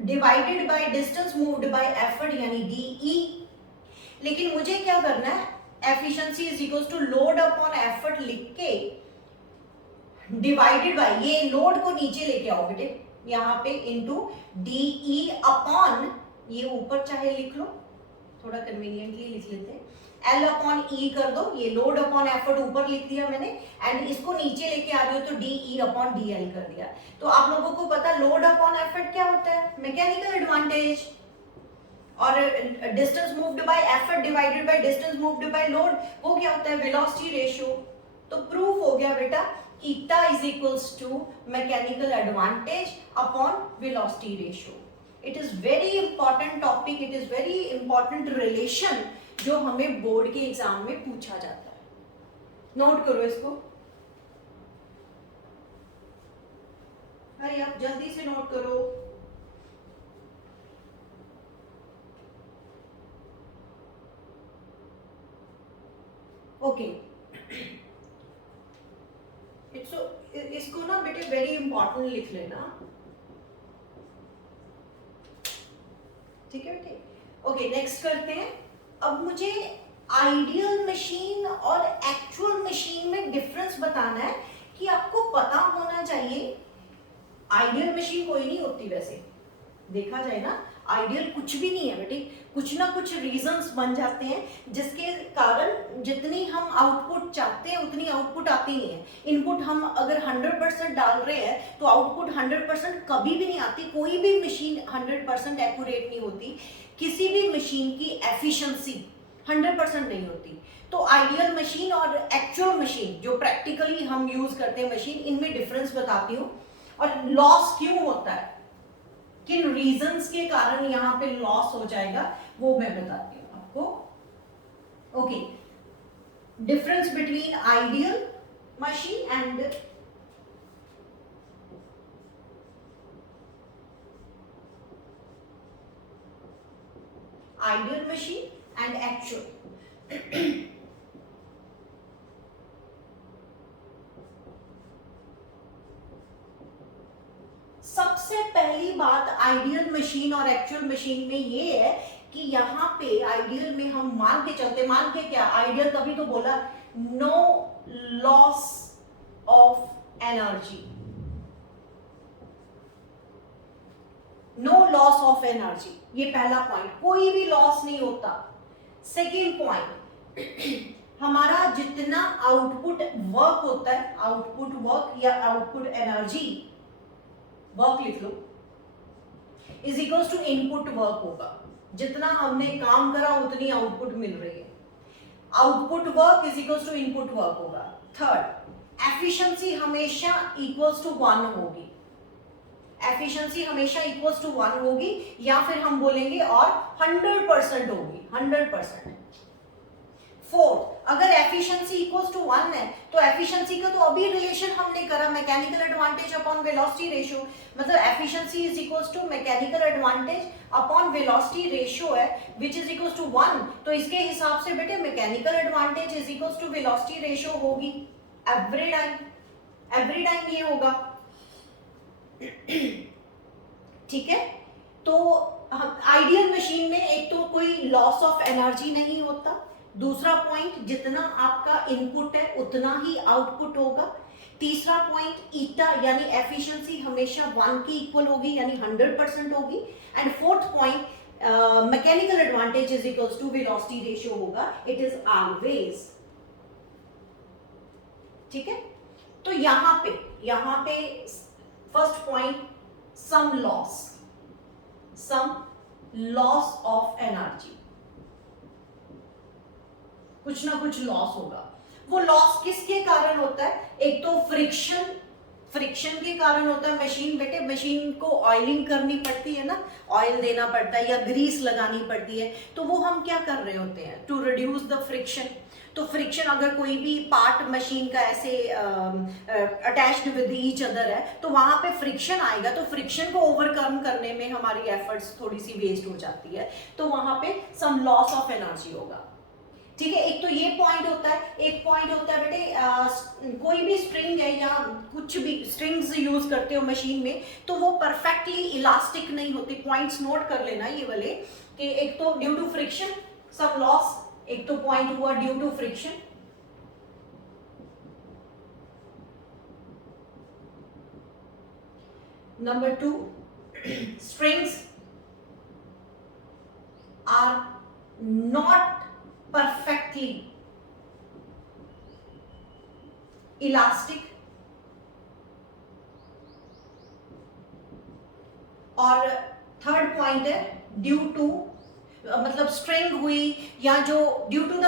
divided by distance moved by effort यानी de। लेकिन मुझे क्या करना है, efficiency is equals to load upon effort लिख के डिवाइडेड बाय, ये लोड को नीचे लेके आओ बेटे यहाँ पे, इनटू de अपॉन, ये ऊपर चाहे लिख लो, थोड़ा कन्वीनियंटली लिख लेते हैं, L अपॉन E कर दो, ये लोड अपॉन एफर्ट ऊपर लिख दिया मैंने, एंड इसको नीचे लेके आ रही हो तो DE अपॉन DL कर दिया। तो आप लोगों को पता लोड अपॉन एफर्ट क्या होता है, मैकेनिकल एडवांटेज, और distance moved by effort divided by distance moved by load, वो क्या होता है, वेलोसिटी रेशियो। तो प्रूफ हो गया बेटा, eta is equals to mechanical advantage upon velocity ratio. It is very important topic, it is very important relation जो हमें बोर्ड के एग्जाम में पूछा जाता है, नोट करो इसको, अरे आप जल्दी से नोट करो। ओके, इसको ना बेटे वेरी इंपॉर्टेंट लिख लेना, ठीक है बेटे। ओके, नेक्स्ट करते हैं। अब मुझे आइडियल मशीन और एक्चुअल मशीन में डिफरेंस बताना है, कि आपको पता होना चाहिए, आइडियल मशीन कोई नहीं होती वैसे, देखा जाए ना, आइडियल कुछ भी नहीं है बेटे, कुछ ना कुछ रीजंस बन जाते हैं जिसके कारण जितनी हम आउटपुट चाहते हैं उतनी आउटपुट आती नहीं है। इनपुट हम अगर 100% डाल रहे हैं तो आउटपुट 100% कभी भी नहीं आती, कोई भी मशीन 100% एक्यूरेट नहीं होती, किसी भी मशीन की एफिशिएंसी 100% नहीं होती। तो आइडियल मशीन और एक्चुअल मशीन जो प्रैक्टिकली हम यूज करते हैं मशीन, इनमें डिफरेंस बताती हूँ, और लॉस क्यों होता है, किन रीजंस के कारण यहाँ पे लॉस हो जाएगा, वो मैं बताती हूँ आपको। Okay, difference between ideal machine and ideal machine and actual. सबसे पहली बात आइडियल मशीन और एक्चुअल मशीन में ये है कि यहाँ पे आइडियल में हम मान के चलते, मान के क्या, आइडियल तभी तो बोला, no loss of energy, no loss of energy, ये पहला पॉइंट, कोई भी लॉस नहीं होता। सेकेंड पॉइंट, हमारा जितना आउटपुट वर्क होता है, आउटपुट वर्क या आउटपुट एनर्जी, वर्क लिख लो, is equals to input work होगा, जितना हमने काम करा उतनी आउटपुट मिल रही है, output work is equals to input work होगा। थर्ड, एफिशिएंसी हमेशा इक्वल्स टू 1 होगी, एफिशिएंसी हमेशा इक्वल्स टू 1 होगी, या फिर हम बोलेंगे और 100% होगी, 100%। फोर्थ, अगर एफिशिएंसी इक्वल्स टू 1 है तो एफिशिएंसी का तो अभी रिलेशन हमने करा mechanical advantage upon velocity ratio, मतलब efficiency is equals to mechanical advantage upon velocity ratio है विच इज इक्वल्स टू 1, तो इसके हिसाब से बेटे mechanical advantage is equals to velocity ratio होगी एवरी टाइम, एवरी टाइम ये होगा। ठीक है, तो आइडियल मशीन में एक तो कोई लॉस ऑफ एनर्जी नहीं होता, दूसरा पॉइंट जितना आपका इनपुट है उतना ही आउटपुट होगा, तीसरा पॉइंट ईटा यानी एफिशिएंसी हमेशा 1 की इक्वल होगी यानी 100% होगी, and fourth point mechanical advantage is equals to velocity ratio होगा, इट इज ऑलवेज। ठीक है, तो यहां पे first point some loss of energy, कुछ ना कुछ लॉस होगा। वो लॉस किसके कारण होता है? एक तो फ्रिक्शन के कारण होता है। मशीन को ऑयलिंग करनी पड़ती है ना, ऑयल देना पड़ता है या ग्रीस लगानी पड़ती है, तो वो हम क्या कर रहे होते हैं टू रिड्यूस द फ्रिक्शन। तो फ्रिक्शन, अगर कोई भी पार्ट मशीन का ऐसे अटैच्ड विद ईच अदर है तो वहां पे फ्रिक्शन आएगा, तो फ्रिक्शन को ओवरकम करने में हमारी एफर्ट्स थोड़ी सी वेस्ट हो जाती है, तो वहां पे सम लॉस ऑफ एनर्जी होगा। ठीक है, एक तो ये पॉइंट होता है, एक पॉइंट होता है बेटे कोई भी स्ट्रिंग है या कुछ भी स्ट्रिंग्स यूज करते हो मशीन में तो वो परफेक्टली इलास्टिक नहीं होती। पॉइंट्स नोट कर लेना ये वाले कि एक तो due to friction some loss, एक तो पॉइंट हुआ due to friction. Number 2, strings are not perfectly elastic, और थर्ड पॉइंट है ड्यू टू, मतलब स्ट्रिंग हुई या जो due to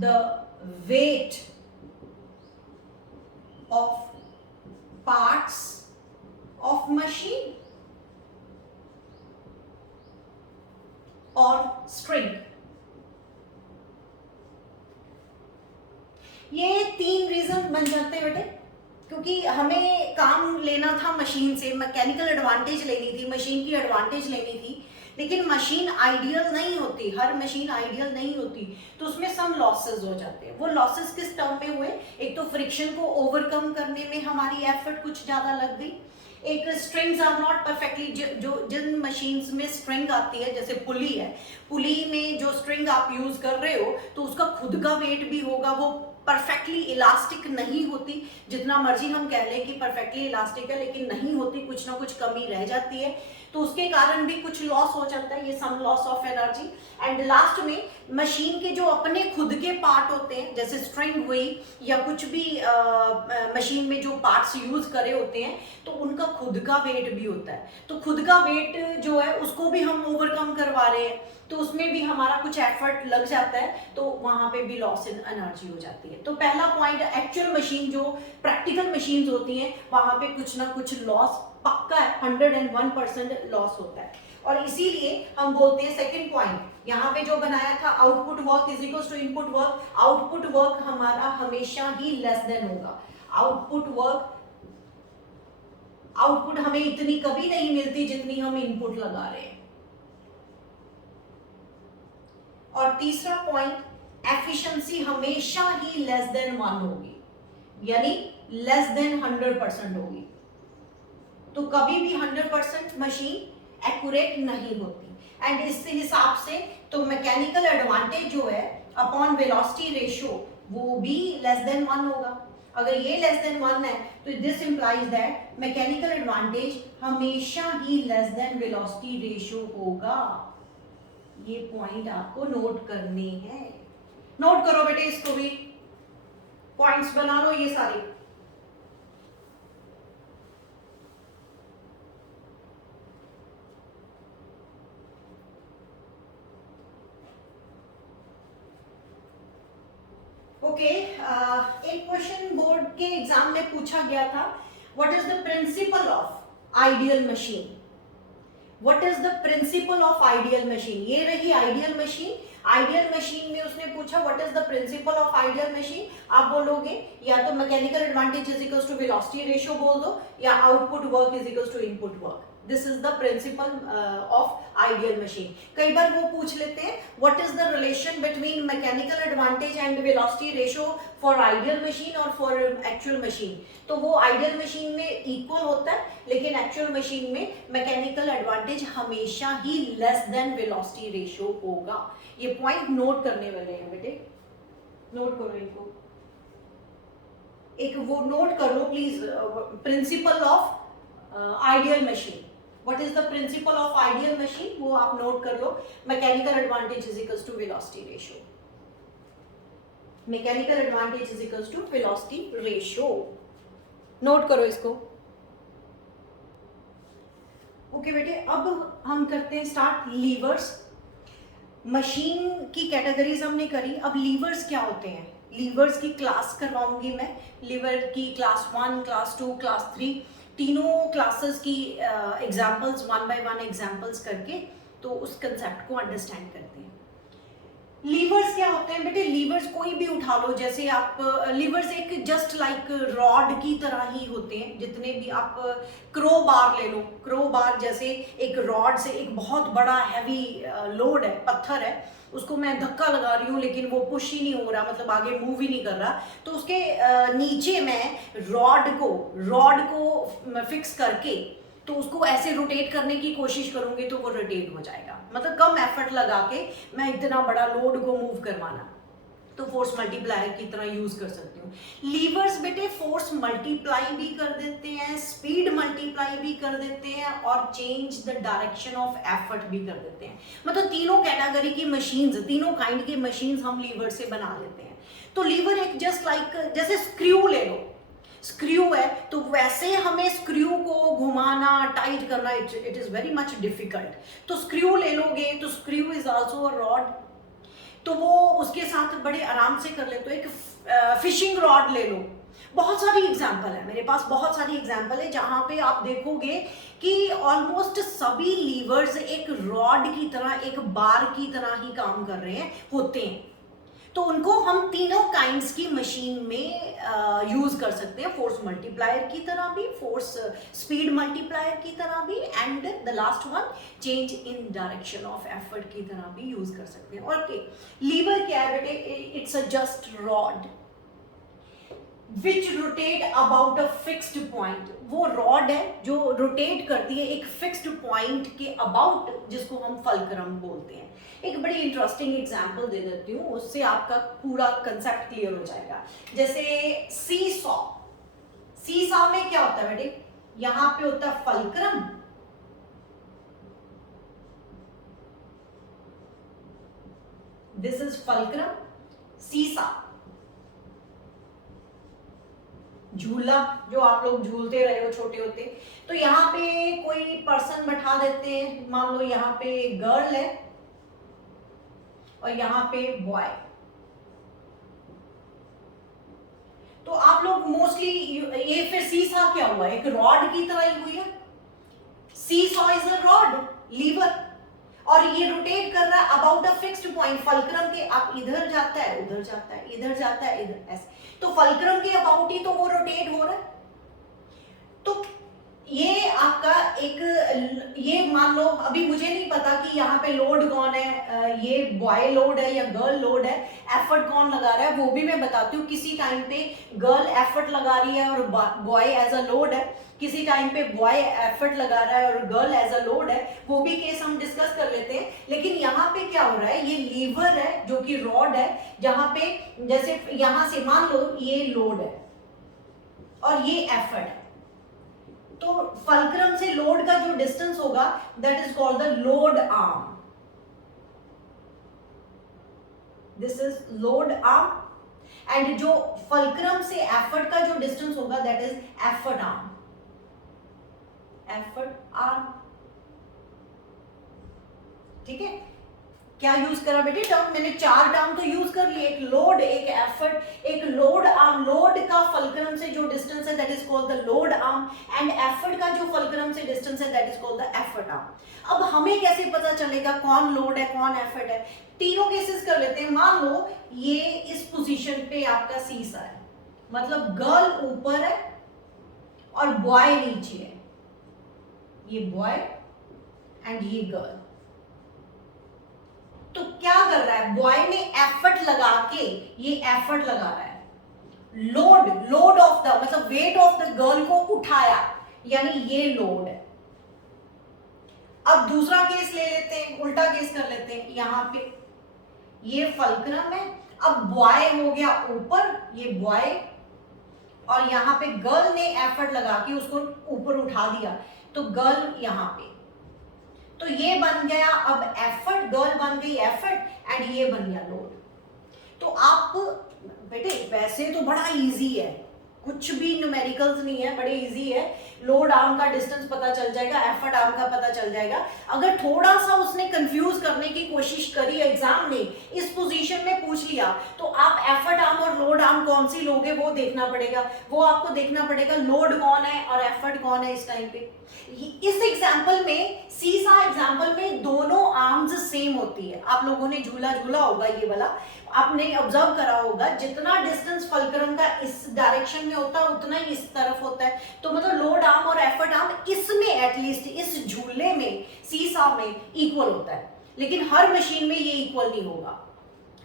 the weight of parts of machine और स्ट्रिंग। ये 3 रीजन बन जाते हैं बेटे, क्योंकि हमें काम लेना था मशीन से, मैकेनिकल एडवांटेज लेनी थी, मशीन की एडवांटेज लेनी थी, लेकिन मशीन आइडियल नहीं होती, हर मशीन आइडियल नहीं होती, तो उसमें सम लॉसेस हो जाते हैं। वो लॉसेस किस टर्म में हुए? एक तो फ्रिक्शन को ओवरकम करने में हमारी एफर्ट कुछ ज्यादा लग गई, एक स्ट्रिंग्स आर नॉट परफेक्टली, जो जिन मशीन्स में स्ट्रिंग आती है जैसे पुली है, पुली में जो स्ट्रिंग आप यूज कर रहे हो तो उसका खुद का वेट भी होगा, वो परफेक्टली इलास्टिक नहीं होती, जितना मर्जी हम कह लें कि परफेक्टली इलास्टिक है लेकिन नहीं होती, कुछ ना कुछ कमी रह जाती है, तो उसके कारण भी कुछ लॉस हो जाता है, ये some loss of energy. And last में मशीन के जो अपने खुद के पार्ट होते हैं जैसे स्ट्रिंग हुई या कुछ भी मशीन में जो पार्ट्स यूज करे होते हैं तो उनका खुद का वेट भी होता है, तो खुद का वेट जो है उसको भी हम ओवरकम करवा रहे हैं, तो उसमें भी हमारा कुछ एफर्ट लग जाता है, तो वहां पे भी लॉस इन एनर्जी हो जाती है। तो पहला पॉइंट, एक्चुअल मशीन जो प्रैक्टिकल मशीन्स होती हैं वहां पे कुछ ना कुछ लॉस पक्का है, 101% लॉस होता है, और इसीलिए हम बोलते हैं सेकंड पॉइंट यहाँ पे जो बनाया था output work is equal to input work, output work हमारा हमेशा ही लेस देन होगा। आउटपुट हमें इतनी कभी नहीं मिलती जितनी हम इनपुट लगा रहे हैं। और तीसरा पॉइंट, एफिशिएंसी हमेशा ही लेस देन 1 होगी, यानी लेस देन 100% होगी, तो कभी भी 100% मशीन एक्यूरेट नहीं होती, एंड इस हिसाब से तो मैकेनिकल एडवांटेज जो है अपॉन वेलोसिटी रेशियो वो भी लेस देन 1 होगा। अगर ये लेस देन 1 है तो this implies that mechanical advantage हमेशा ही लेस देन वेलोसिटी रेशियो होगा। ये पॉइंट आपको नोट करने हैं, नोट करो बेटे, इसको भी पॉइंट्स बना लो ये सारे। ओके, एक क्वेश्चन बोर्ड के एग्जाम में पूछा गया था, what is the principle of ideal machine. What is the principle of ideal machine, ये रही आइडियल मशीन। आइडियल मशीन में उसने पूछा what is the principle of ideal machine. आप बोलोगे या तो mechanical advantage is equals to velocity ratio बोल दो, या output work is equals to input work. This is the principle of ideal machine. कई बार वो पूछ लेते हैं what is the relation between mechanical advantage and velocity ratio for ideal machine और फॉर एक्चुअल मशीन। तो वो आइडियल मशीन में इक्वल होता है, लेकिन एक्चुअल मशीन में मैकेनिकल एडवांटेज हमेशा ही लेस देन वेलोसिटी रेशियो होगा। ये पॉइंट नोट करने वाले हैं बेटे, नोट करो इनको, एक वो नोट कर लो please. Principle of ideal machine, what is the principle of ideal machine, वो आप नोट कर लो। Mechanical advantage is equals to velocity ratio. Mechanical advantage is equals to velocity ratio, note करो इसको। ओके बेटे, अब हम करते हैं स्टार्ट लीवर्स। मशीन की कैटेगरीज हमने करी, अब लीवर्स क्या होते हैं। लीवर्स की क्लास करवाऊंगी मैं, लीवर की क्लास 1, क्लास 2, क्लास 3, तीनों क्लासेस की एग्जांपल्स 1 बाय 1 एग्जांपल्स करके तो उस कंसेप्ट को अंडरस्टैंड करते हैं। लीवर्स क्या होते हैं बेटे, लीवर्स कोई भी उठा लो, जैसे आप लीवर्स एक जस्ट लाइक रॉड की तरह ही होते हैं। जितने भी आप क्रो बार ले लो, क्रो बार जैसे एक रॉड से एक बहुत बड़ा हैवी लोड है, पत्थर है, उसको मैं धक्का लगा रही हूँ लेकिन वो पुश ही नहीं हो रहा, मतलब आगे मूव ही नहीं कर रहा, तो उसके नीचे मैं रॉड को फिक्स करके तो उसको ऐसे रोटेट करने की कोशिश करूंगी तो वो रोटेट हो जाएगा। मतलब कम एफर्ट लगा के मैं इतना बड़ा लोड को मूव करवाना, तो फोर्स मल्टीप्लायर की तरह यूज कर सकती हूँ। लीवर्स बेटे फोर्स मल्टीप्लाई भी कर देते हैं, स्पीड मल्टीप्लाई भी कर देते हैं, और change the direction of effort भी कर देते हैं। मतलब तीनों कैटेगरी की मशीन्स, तीनों काइंड की मशीन्स हम लीवर से बना लेते हैं। तो लीवर एक जस्ट लाइक जैसे स्क्रू ले लो, स्क्रू है तो वैसे हमें स्क्रू को घुमाना, टाइट करना, it is very much difficult. तो स्क्रू ले लोगे तो screw is also a rod, तो वो उसके साथ बड़े आराम से कर ले। तो एक फिशिंग रॉड ले लो, बहुत सारी एग्जाम्पल है मेरे पास, बहुत सारी एग्जाम्पल है जहां पे आप देखोगे कि ऑलमोस्ट सभी लीवर्स एक रॉड की तरह, एक बार की तरह ही काम कर रहे हैं होते हैं। तो उनको हम तीनों काइंड्स की मशीन में यूज कर सकते हैं, फोर्स मल्टीप्लायर की तरह भी, फोर्स स्पीड मल्टीप्लायर की तरह भी, and the last one change in direction of effort की तरह भी यूज कर सकते हैं। ओके, लीवर क्या है बेटे, it's a just rod which rotate about a fixed point. वो रॉड है जो रोटेट करती है एक फिक्स्ड पॉइंट के अबाउट, जिसको हम फल्क्रम बोलते हैं। एक बड़ी इंटरेस्टिंग एग्जांपल दे देती हूँ, उससे आपका पूरा कंसेप्ट क्लियर हो जाएगा। जैसे सी सॉ, सी सॉ में क्या होता है बेटे, यहां पे होता है फल्क्रम, दिस इज फल्क्रम, सीसा झूला जो आप लोग झूलते रहे हो छोटे होते। तो यहाँ पे कोई पर्सन बैठा देते हैं, मान लो यहाँ पे गर्ल है और यहाँ पे बॉय। तो आप लोग मोस्टली ये फिर सीसा क्या हुआ, एक रॉड की तरह ही हुई है। Seesaw is a rod, lever, और ये रोटेट कर रहा है about a fixed point, fulcrum के, आप इधर जाता है, उधर जाता है, इधर जाता है, इधर, ऐसे। तो फल्क्रम के अबाउट ही तो वो रोटेट हो रहा है। तो ये आपका एक, ये मान लो अभी मुझे नहीं पता कि यहाँ पे लोड कौन है, ये बॉय लोड है या गर्ल लोड है, एफर्ट कौन लगा रहा है वो भी मैं बताती हूँ। किसी टाइम पे गर्ल एफर्ट लगा रही है और बॉय एज अ लोड है, किसी टाइम पे बॉय एफर्ट लगा रहा है और गर्ल एज अ लोड है, वो भी केस हम डिस्कस कर लेते हैं। लेकिन यहाँ पे क्या हो रहा है, ये लीवर है जो कि रॉड है, जहां पे जैसे यहां से मान लो ये लोड है और ये एफर्ट है, तो फल्क्रम से लोड का जो डिस्टेंस होगा that is called the load arm, this is load arm, and जो फल्क्रम से एफर्ट का जो डिस्टेंस होगा that is effort arm, effort arm, ठीक है। क्या यूज करा बेटे टर्म, मैंने 4 टर्म तो यूज कर लिए, एक लोड, एक एफर्ट, एक लोड आर्म। लोड का फलक्रम से जो डिस्टेंस है that is called the load arm, and effort का जो फलक्रम से डिस्टेंस है that is called the effort arm. अब हमें कैसे पता चलेगा कौन लोड है कौन एफर्ट है? तीनों केसेस कर लेते हैं। मान लो ये इस पोजीशन पे आपका सीसा है, मतलब गर्ल ऊपर है और बॉय नीचे है, ये बॉय एंड ये गर्ल। तो क्या कर रहा है, बॉय ने एफर्ट लगा के, ये एफर्ट लगा रहा है, लोड ऑफ द मतलब वेट ऑफ द गर्ल को उठाया, यानी ये लोड है। अब दूसरा केस ले लेते हैं, उल्टा केस कर लेते हैं। यहां पे ये फलक्रम है, अब बॉय हो गया ऊपर, ये बॉय, और यहां पे गर्ल ने एफर्ट लगा के उसको ऊपर उठा दिया, तो गर्ल यहां पे, तो ये बन गया अब एफर्ट, गर्ल बन गई एफर्ट एंड ये बन गया लोड। तो आप बेटे वैसे तो बड़ा इजी है, कुछ भी न्यूमेरिकल्स नहीं है, बड़े इजी है। लोड आर्म का डिस्टेंस पता चल जाएगा, एफर्ट आर्म का पता चल जाएगा। अगर थोड़ा सा उसने कंफ्यूज करने की कोशिश करी एग्जाम ने, इस पोजीशन में पूछ लिया, तो आप एफर्ट आर्म और लोड आर्म कौन सी लोगे वो देखना पड़ेगा। वो आपको देखना पड़ेगा लोड कौन है और एफर्ट कौन है इस टाइम पे। इस एग्जाम्पल में, सीसा एग्जाम्पल में दोनों आर्म्स सेम होती है। आप लोगों ने झूला झूला होगा ये वाला, आपने ऑब्जर्व करा होगा, जितना डिस्टेंस फलक्रम का इस डायरेक्शन में होता है उतना ही इस तरफ होता है। तो मतलब लोड आर्म और एफर्ट आर्म इसमें एटलीस्ट इस झूले में, सीसा में इक्वल होता है, लेकिन हर मशीन में ये इक्वल नहीं होगा।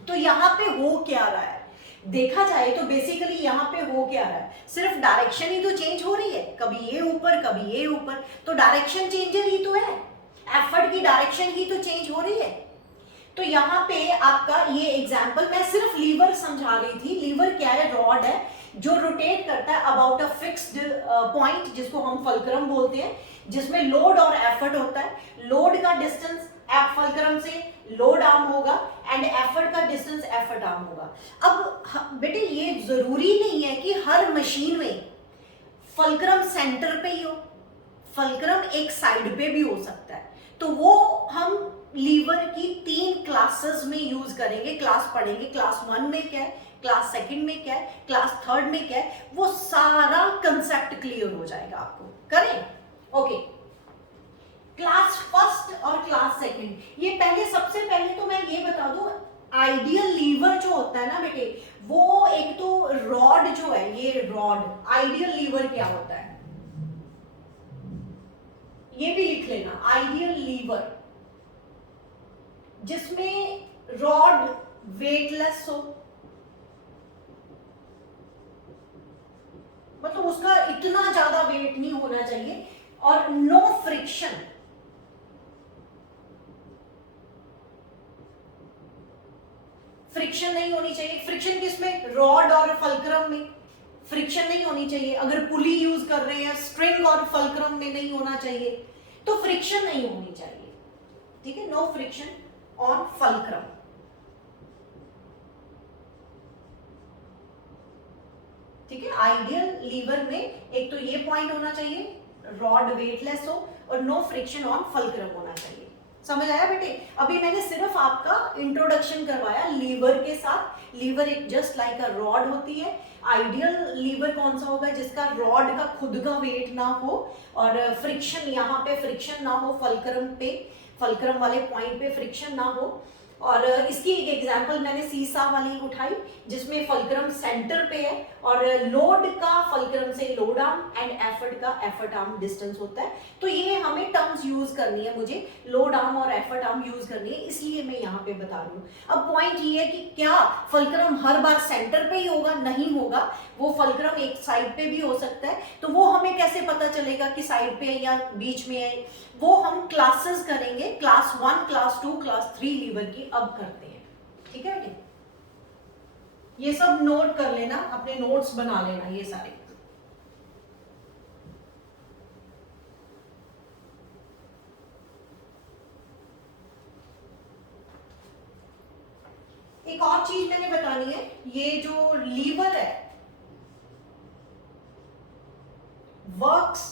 तो यहाँ पे हो क्या रहा है, देखा जाए तो बेसिकली यहाँ पे हो क्या रहा है, सिर्फ डायरेक्शन ही तो चेंज हो रही है, कभी ये ऊपर कभी ये ऊपर, तो डायरेक्शन चेंजर ही तो है, एफर्ट की डायरेक्शन ही तो चेंज हो रही है। तो यहाँ पे आपका ये एग्जाम्पल, मैं सिर्फ लीवर समझा रही थी। लीवर क्या है, रॉड है जो रोटेट करता है अबाउट अ फिक्स्ड पॉइंट, जिसको हम फलक्रम बोलते हैं, जिसमें लोड और एफर्ट होता है। लोड का डिस्टेंस फलक्रम से लोड आर्म होगा एंड एफर्ट का डिस्टेंस एफर्ट आर्म होगा। अब बेटे ये जरूरी नहीं है कि हर मशीन में फलक्रम सेंटर पे ही हो, फलक्रम एक साइड पे भी हो सकता है। तो वो हम लीवर की 3 क्लासेस में यूज करेंगे, क्लास पढ़ेंगे। क्लास 1 में क्या है, क्लास 2 में क्या है, क्लास 3 में क्या है, वो सारा कंसेप्ट क्लियर हो जाएगा आपको। करें? ओके, क्लास 1 और क्लास 2, ये पहले, सबसे पहले तो मैं ये बता दूं, आइडियल लीवर जो होता है ना बेटे, वो एक तो रॉड जो है, ये रॉड, आइडियल लीवर क्या होता है ये भी लिख लेना। आइडियल लीवर जिसमें रॉड वेटलेस हो, मतलब उसका इतना ज्यादा वेट नहीं होना चाहिए, और नो फ्रिक्शन। फ्रिक्शन नहीं होनी चाहिए। फ्रिक्शन किसमें, रॉड और फलक्रम में फ्रिक्शन नहीं होनी चाहिए। अगर पुली यूज कर रहे हैं, स्ट्रिंग और फलक्रम में नहीं होना चाहिए, तो फ्रिक्शन नहीं होनी चाहिए। ठीक है, नो फ्रिक्शन ऑन फलक्रम। ठीक है, आइडियल लीवर में एक तो ये पॉइंट होना चाहिए, रॉड वेटलेस हो, और नो फ्रिक्शन ऑन फलक्रम होना चाहिए। समझ आया बेटे? अभी मैंने सिर्फ आपका इंट्रोडक्शन करवाया लीवर के साथ। लीवर एक जस्ट लाइक अ रॉड होती है। आइडियल लीवर कौन सा होगा, जिसका रॉड का खुद का वेट ना हो और फ्रिक्शन, यहाँ पे फ्रिक्शन ना हो, फलक्रम पे, फलक्रम वाले पॉइंट पे फ्रिक्शन ना हो। और इसकी एक एग्जांपल मैंने सीसा वाली उठाई, जिसमें फलक्रम सेंटर पे है और लोड का फलक्रम से लोड आर्म एंड एफर्ट का एफर्ट आर्म डिस्टेंस होता है। तो ये हमें टर्म्स यूज करनी है, मुझे लोड आर्म और एफर्ट आर्म यूज करनी है, इसलिए मैं यहाँ पे बता रही हूँ। अब पॉइंट ये है कि क्या फलक्रम हर बार सेंटर पे ही होगा? नहीं होगा, वो फलक्रम एक साइड पे भी हो सकता है। तो वो हमें कैसे पता चलेगा कि साइड पे है या बीच में है? वो हम क्लासेस करेंगे, क्लास 1, क्लास 2, क्लास 3 लीवर की अब करते हैं। ठीक है बेटे, ये सब नोट कर लेना, अपने नोट्स बना लेना ये सारे। एक और चीज मैंने बतानी है, ये जो लीवर है works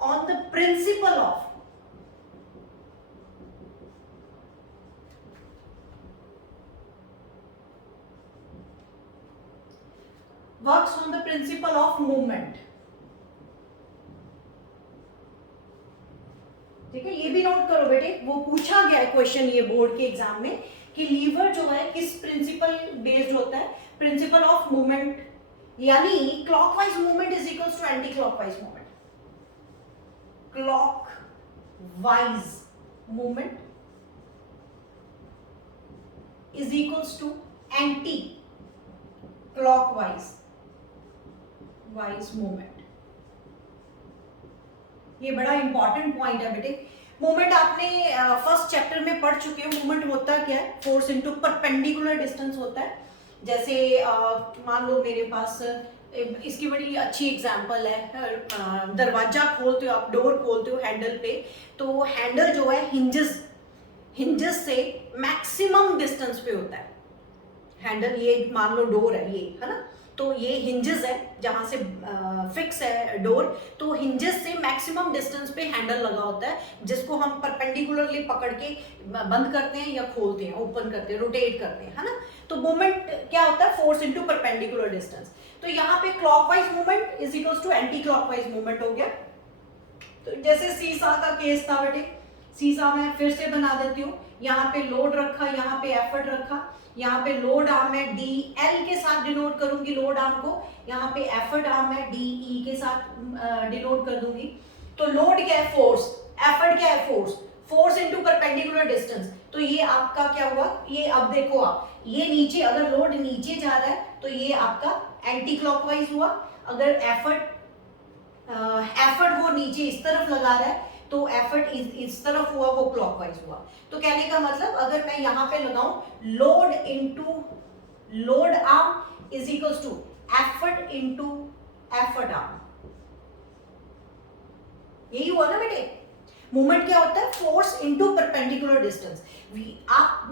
on the principle of works on the principle of movement. ठीक है, ये भी नोट करो बेटे, वो पूछा गया है क्वेश्चन ये बोर्ड के एग्जाम में कि लीवर जो है किस प्रिंसिपल बेस्ड होता है, प्रिंसिपल ऑफ मूवमेंट, यानी clockwise movement is equals to anti clockwise movement. Clockwise movement is equals to anti clockwise movement. ये बड़ा इंपॉर्टेंट पॉइंट है बेटे। मूवमेंट आपने फर्स्ट चैप्टर में पढ़ चुके हो। मूवमेंट होता क्या है, फोर्स इनटू परपेंडिकुलर डिस्टेंस होता है। जैसे मान लो मेरे पास इसकी बड़ी अच्छी एग्जांपल है, दरवाजा खोलते हो आप, डोर खोलते हो हैंडल पे, तो हैंडल जो है हिंजेस से मैक्सिमम डिस्टेंस पे होता है हैंडल। ये मान लो डोर है ये, है ना, तो ये हिंजेस है जहां से फिक्स है डोर, तो हिंजेस से मैक्सिमम डिस्टेंस पे हैंडल लगा होता है, जिसको हम परपेंडिकुलरली पकड़ के बंद करते हैं या खोलते हैं, ओपन करते हैं, रोटेट करते हैं, है ना। तो मूवमेंट क्या होता है, फोर्स इनटू परपेंडिकुलर डिस्टेंस। तो यहाँ पे clockwise movement is equals to anti clockwise movement हो गया। तो जैसे सीसा का केस था बेटे, सीसा मैं फिर से बना देती हूँ। यहाँ पे लोड रखा, यहाँ पे एफर्ट रखा, यहाँ पे लोड आर्म है डी एल के साथ डिनोट करूंगी लोड आर्म को, यहाँ पे एफर्ट आर्म है डी ई के साथ डिनोट कर दूंगी। तो लोड क्या है, फोर्स, एफर्ट क्या है, force, force into perpendicular distance. तो ये आपका क्या हुआ, ये अब देखो आप, ये नीचे, अगर लोड नीचे जा रहा है तो ये आपका एंटी क्लॉकवाइज हुआ। अगर एफर्ट वो नीचे इस तरफ लगा रहा है तो एफर्ट इस तरफ हुआ, वो क्लॉकवाइज हुआ। तो कहने का मतलब अगर मैं यहां पे लगाऊं load into load arm is equals to effort into effort arm, यही हुआ ना बेटे। मूवमेंट क्या होता है, फोर्स इनटू परपेंडिकुलर डिस्टेंस। आप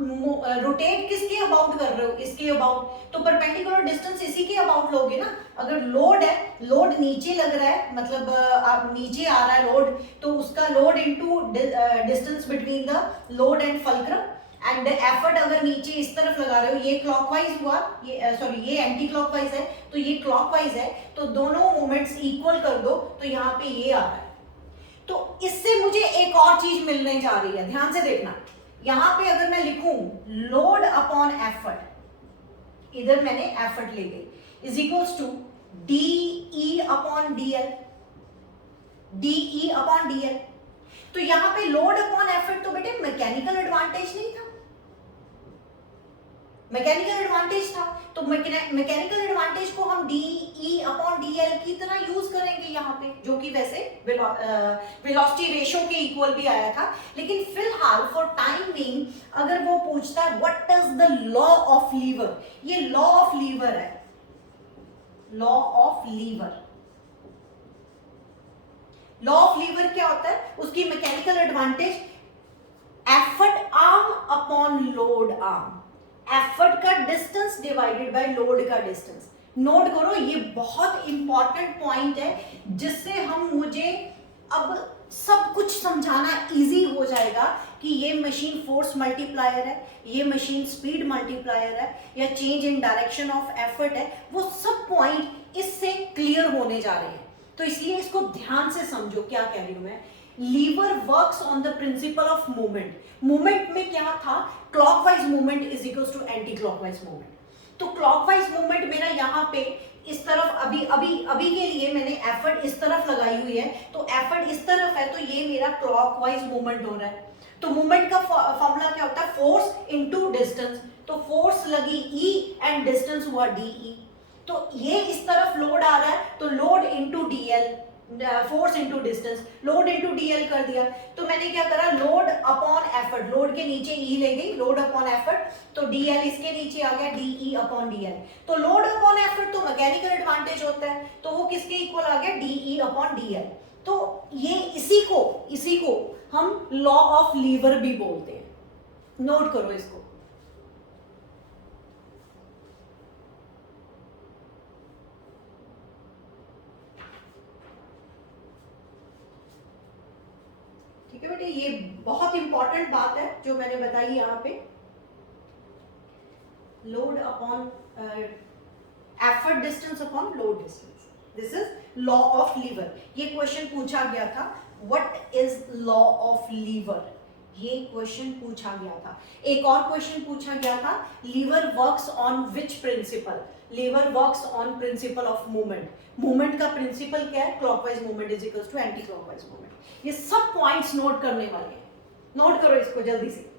रोटेट किसके अबाउट कर रहे हो, इसके अबाउट, तो परपेंडिकुलर डिस्टेंस इसी के अबाउट लोगे ना। अगर लोड है, लोड नीचे लग रहा है, मतलब आप नीचे आ रहा है लोड, तो उसका load into distance between the load and fulcrum, and effort अगर नीचे इस तरफ लगा रहे हो, ये क्लॉकवाइज हुआ, ये सॉरी ये एंटी क्लॉकवाइज है, तो ये क्लॉकवाइज है, तो दोनों मोमेंट्स इक्वल कर दो, तो यहाँ पे ये आ रहा है। तो इससे मुझे एक और चीज मिलने जा रही है, ध्यान से देखना। यहां पे अगर मैं लिखूं लोड अपॉन एफर्ट, इधर मैंने एफर्ट ले गई, is equals to D E upon D L, D E upon D L. तो यहां पे लोड अपॉन एफर्ट तो बेटे मैकेनिकल एडवांटेज नहीं था, मैकेनिकल एडवांटेज था, तो मैकेनिकल एडवांटेज को हम D E upon D L की तरह यूज करेंगे यहाँ पे, जो कि वैसे वेलोसिटी रेशियो के इक्वल भी आया था। लेकिन फिलहाल फॉर टाइम बीइंग अगर वो पूछता है what is the law of lever, ये लॉ ऑफ लीवर है, law of lever. Law of lever क्या होता है, उसकी mechanical advantage effort arm upon load arm, effort का डिस्टेंस डिवाइडेड बाय लोड का डिस्टेंस। नोट करो, ये बहुत इंपॉर्टेंट पॉइंट है, जिससे मुझे अब सब कुछ समझाना इजी हो जाएगा कि ये मशीन फोर्स मल्टीप्लायर है, ये मशीन स्पीड मल्टीप्लायर है, या change in direction of effort है। वो सब पॉइंट इससे क्लियर होने जा रहे हैं, तो इसलिए इसको ध्यान से समझो क्या कह रही हूं मैं। Lever works on the principle of movement. Movement में क्या था, clockwise movement is equals to anti clockwise movement. तो क्लॉकवाइज मूवमेंट मेरा यहाँ पे इस तरफ, अभी के लिए मैंने एफर्ट इस तरफ लगाई हुई है, तो एफर्ट इस तरफ है, तो ये मेरा क्लॉकवाइज मूवमेंट हो रहा है। तो मूवमेंट का फॉर्मूला क्या होता है, फोर्स इनटू डिस्टेंस। तो फोर्स लगी ई एंड डिस्टेंस हुआ डी ई। तो ये इस तरफ लोड आ रहा है, तो load into D L, force into distance, load into DL कर दिया। तो मैंने क्या करा, लोड अपॉन एफर्ट, लोड के नीचे ई ले गई, लोड अपॉन एफर्ट, तो डीएल इसके नीचे आ गया, डीई अपॉन डीएल। तो लोड अपॉन एफर्ट तो मैकेनिकल एडवांटेज होता है, तो वो किसके इक्वल आ गया, डीई अपॉन डीएल। तो ये इसी को हम लॉ ऑफ लीवर भी बोलते हैं, नोट करो इसको। ठीक है बेटे, ये बहुत इंपॉर्टेंट बात है जो मैंने बताई यहाँ पे। Load upon effort distance upon load distance, this is law of lever. ये क्वेश्चन पूछा गया था, what is law of lever, ये क्वेश्चन पूछा गया था। एक और क्वेश्चन पूछा गया था, lever works on which principle, lever works on principle of movement. Movement का प्रिंसिपल क्या है, clockwise movement is equals to anti clockwise movement. ये सब पॉइंट्स नोट करने वाले हैं, नोट करो इसको जल्दी से।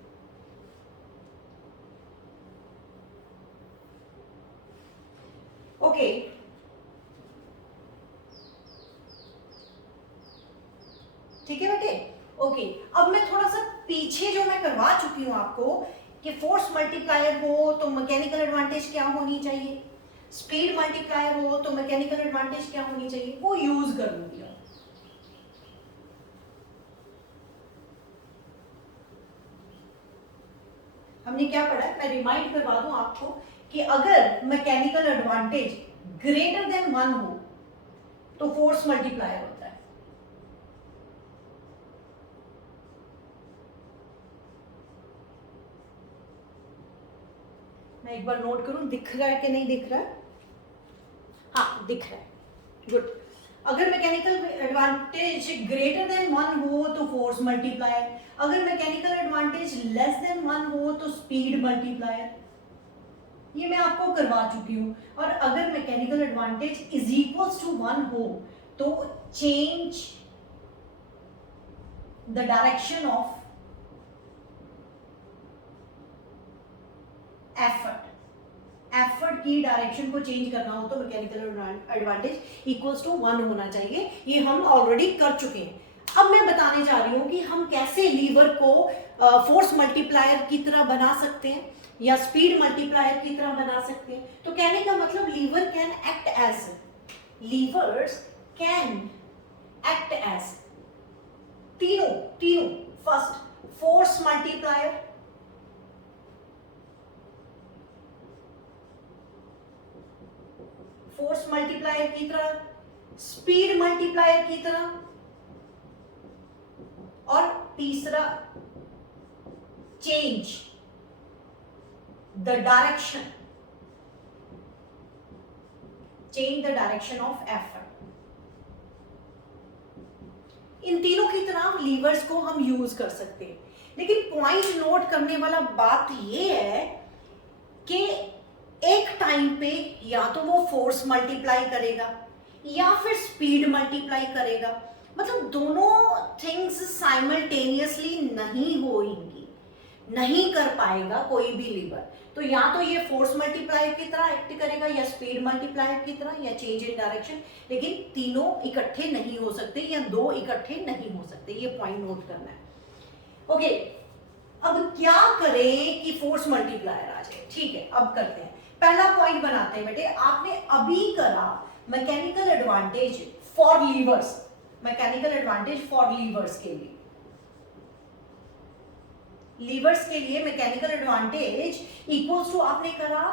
ओके ठीक है बेटे, ओके अब मैं थोड़ा सा पीछे जो मैं करवा चुकी हूं आपको कि फोर्स मल्टीप्लायर हो तो मैकेनिकल एडवांटेज क्या होनी चाहिए, स्पीड मल्टीप्लायर हो तो मैकेनिकल एडवांटेज क्या होनी चाहिए, वो यूज कर लूंगी। हमने क्या पढ़ा है, मैं रिमाइंड करवा दूं आपको कि अगर मैकेनिकल एडवांटेज ग्रेटर देन 1 हो तो फोर्स मल्टीप्लायर होता है। मैं एक बार नोट करूं, दिख रहा है कि नहीं दिख रहा है, हाँ दिख रहा है, गुड। अगर मैकेनिकल एडवांटेज ग्रेटर देन 1 हो तो फोर्स मल्टीप्लायर, अगर मैकेनिकल एडवांटेज लेस देन 1 हो तो स्पीड मल्टीप्लायर, ये मैं आपको करवा चुकी हूं। और अगर mechanical advantage is equals to 1 हो तो change the direction of effort, effort की डायरेक्शन को चेंज करना हो तो मैकेनिकल एडवांटेज इक्वल्स टू 1 होना चाहिए। ये हम ऑलरेडी कर चुके हैं। अब मैं बताने जा रही हूं कि हम कैसे लीवर को फोर्स मल्टीप्लायर की तरह बना सकते हैं या स्पीड मल्टीप्लायर की तरह बना सकते हैं। तो कहने का मतलब lever can act as, levers can act as तीनों तीनों, first force multiplier, force multiplier की तरह, स्पीड मल्टीप्लायर की तरह, और तीसरा change the direction, change the direction of effort. इन तीनों की तरह लीवर्स को हम यूज कर सकते हैं। लेकिन पॉइंट नोट करने वाला बात यह है कि एक टाइम पे या तो वो फोर्स मल्टीप्लाई करेगा या फिर स्पीड मल्टीप्लाई करेगा, मतलब दोनों थिंग्स साइमल्टेनियसली नहीं होंगी, नहीं कर पाएगा कोई भी लीवर। तो या तो ये फोर्स मल्टीप्लायर की तरह एक्ट करेगा या स्पीड मल्टीप्लायर की तरह या चेंज इन डायरेक्शन, लेकिन तीनों इकट्ठे नहीं हो सकते या दो इकट्ठे नहीं हो सकते, ये पॉइंट नोट करना है। ओके अब क्या करें कि फोर्स मल्टीप्लायर आ जाए, ठीक है अब करते हैं। पहला पॉइंट बनाते हैं बेटे, आपने अभी करा mechanical advantage for levers, mechanical advantage for levers के लिए, लीवर्स के लिए मैकेनिकल एडवांटेज इक्वल्स टू आपने करा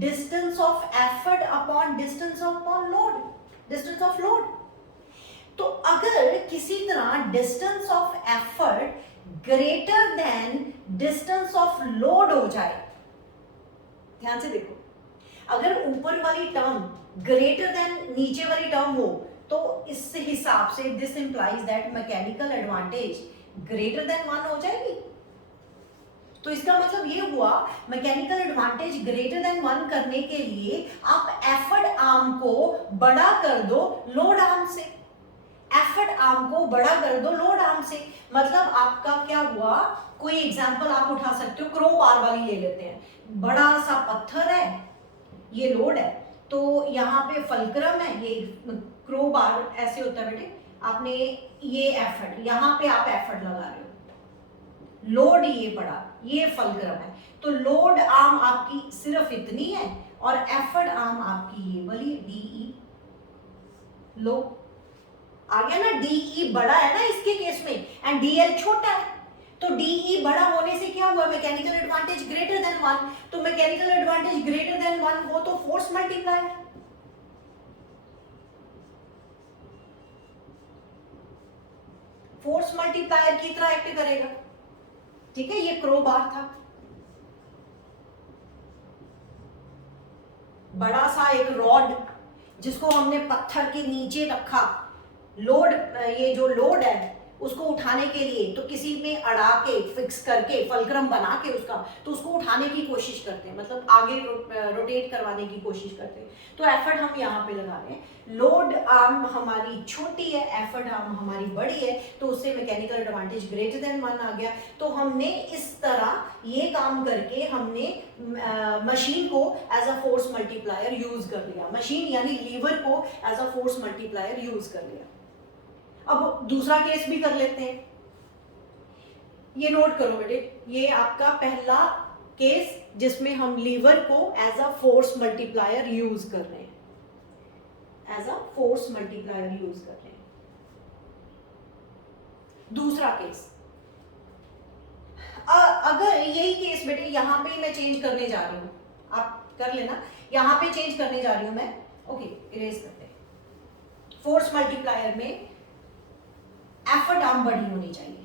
distance of effort upon distance upon load, distance of load. तो अगर किसी तरह distance of effort greater than distance of load हो जाए, ध्यान से देखो, अगर ऊपर वाली टर्म ग्रेटर देन नीचे वाली टर्म हो तो इस हिसाब से this implies that mechanical advantage greater than 1 हो जाएगी। तो इसका मतलब ये हुआ मैकेनिकल एडवांटेज ग्रेटर देन 1 करने के लिए आप एफर्ट आर्म को बड़ा कर दो लोड आर्म से, एफर्ट आर्म को बड़ा कर दो लोड आर्म से। मतलब आपका क्या हुआ, कोई एग्जांपल आप उठा सकते हो, क्रो बार वाली ले लेते हैं, बड़ा सा पत्थर है, ये लोड है, तो यहाँ पे फलक्रम है, ये क्रो बार ऐसे होता है बेटे, आपने ये एफर्ट, यहाँ पे आप एफर्ट लगा रहे हो, लोड ये पड़ा, ये फलक्रम है, तो लोड आर्म आपकी सिर्फ इतनी है और एफर्ट आर्म आपकी ये वाली डीई लो, आ गया ना, डीई बड़ा है ना इसके केस में एंड डीएल छोटा है, तो डीई बड़ा होने से क्या हुआ, मैकेनिकल एडवांटेज ग्रेटर देन 1, तो मैकेनिकल एडवांटेज ग्रेटर देन 1 हो तो फोर्स मल्टीप्लाई, फोर्स मल्टीप्लायर की तरह एक्ट करेगा, ठीक है। ये क्रो बार था, बड़ा सा एक रॉड जिसको हमने पत्थर के नीचे रखा, लोड, ये जो लोड है उसको उठाने के लिए, तो किसी में अड़ा के फिक्स करके फलक्रम बना के उसका, तो उसको उठाने की कोशिश करते हैं, मतलब आगे रोटेट करवाने की कोशिश करते हैं। तो एफर्ट हम यहाँ पे लगा रहे हैं। लोड आर्म हमारी छोटी है, एफर्ट आर्म हमारी बड़ी है, तो उससे मैकेनिकल एडवांटेज ग्रेटर देन 1 आ गया। तो हमने इस तरह ये काम करके हमने मशीन को as a force multiplier use कर लिया, मशीन यानी लीवर को as a force multiplier use कर लिया। अब दूसरा केस भी कर लेते हैं, ये नोट करो बेटे, ये आपका पहला केस जिसमें हम लीवर को as a force multiplier use कर रहे हैं, as a force multiplier use कर रहे हैं। दूसरा केस, अगर यही केस बेटे यहां पे मैं चेंज करने जा रही हूं, आप कर लेना, यहां पे चेंज करने जा रही हूं मैं, ओके इरेज करते हैं। फोर्स मल्टीप्लायर में एफर्ट आर्म बड़ी होनी चाहिए।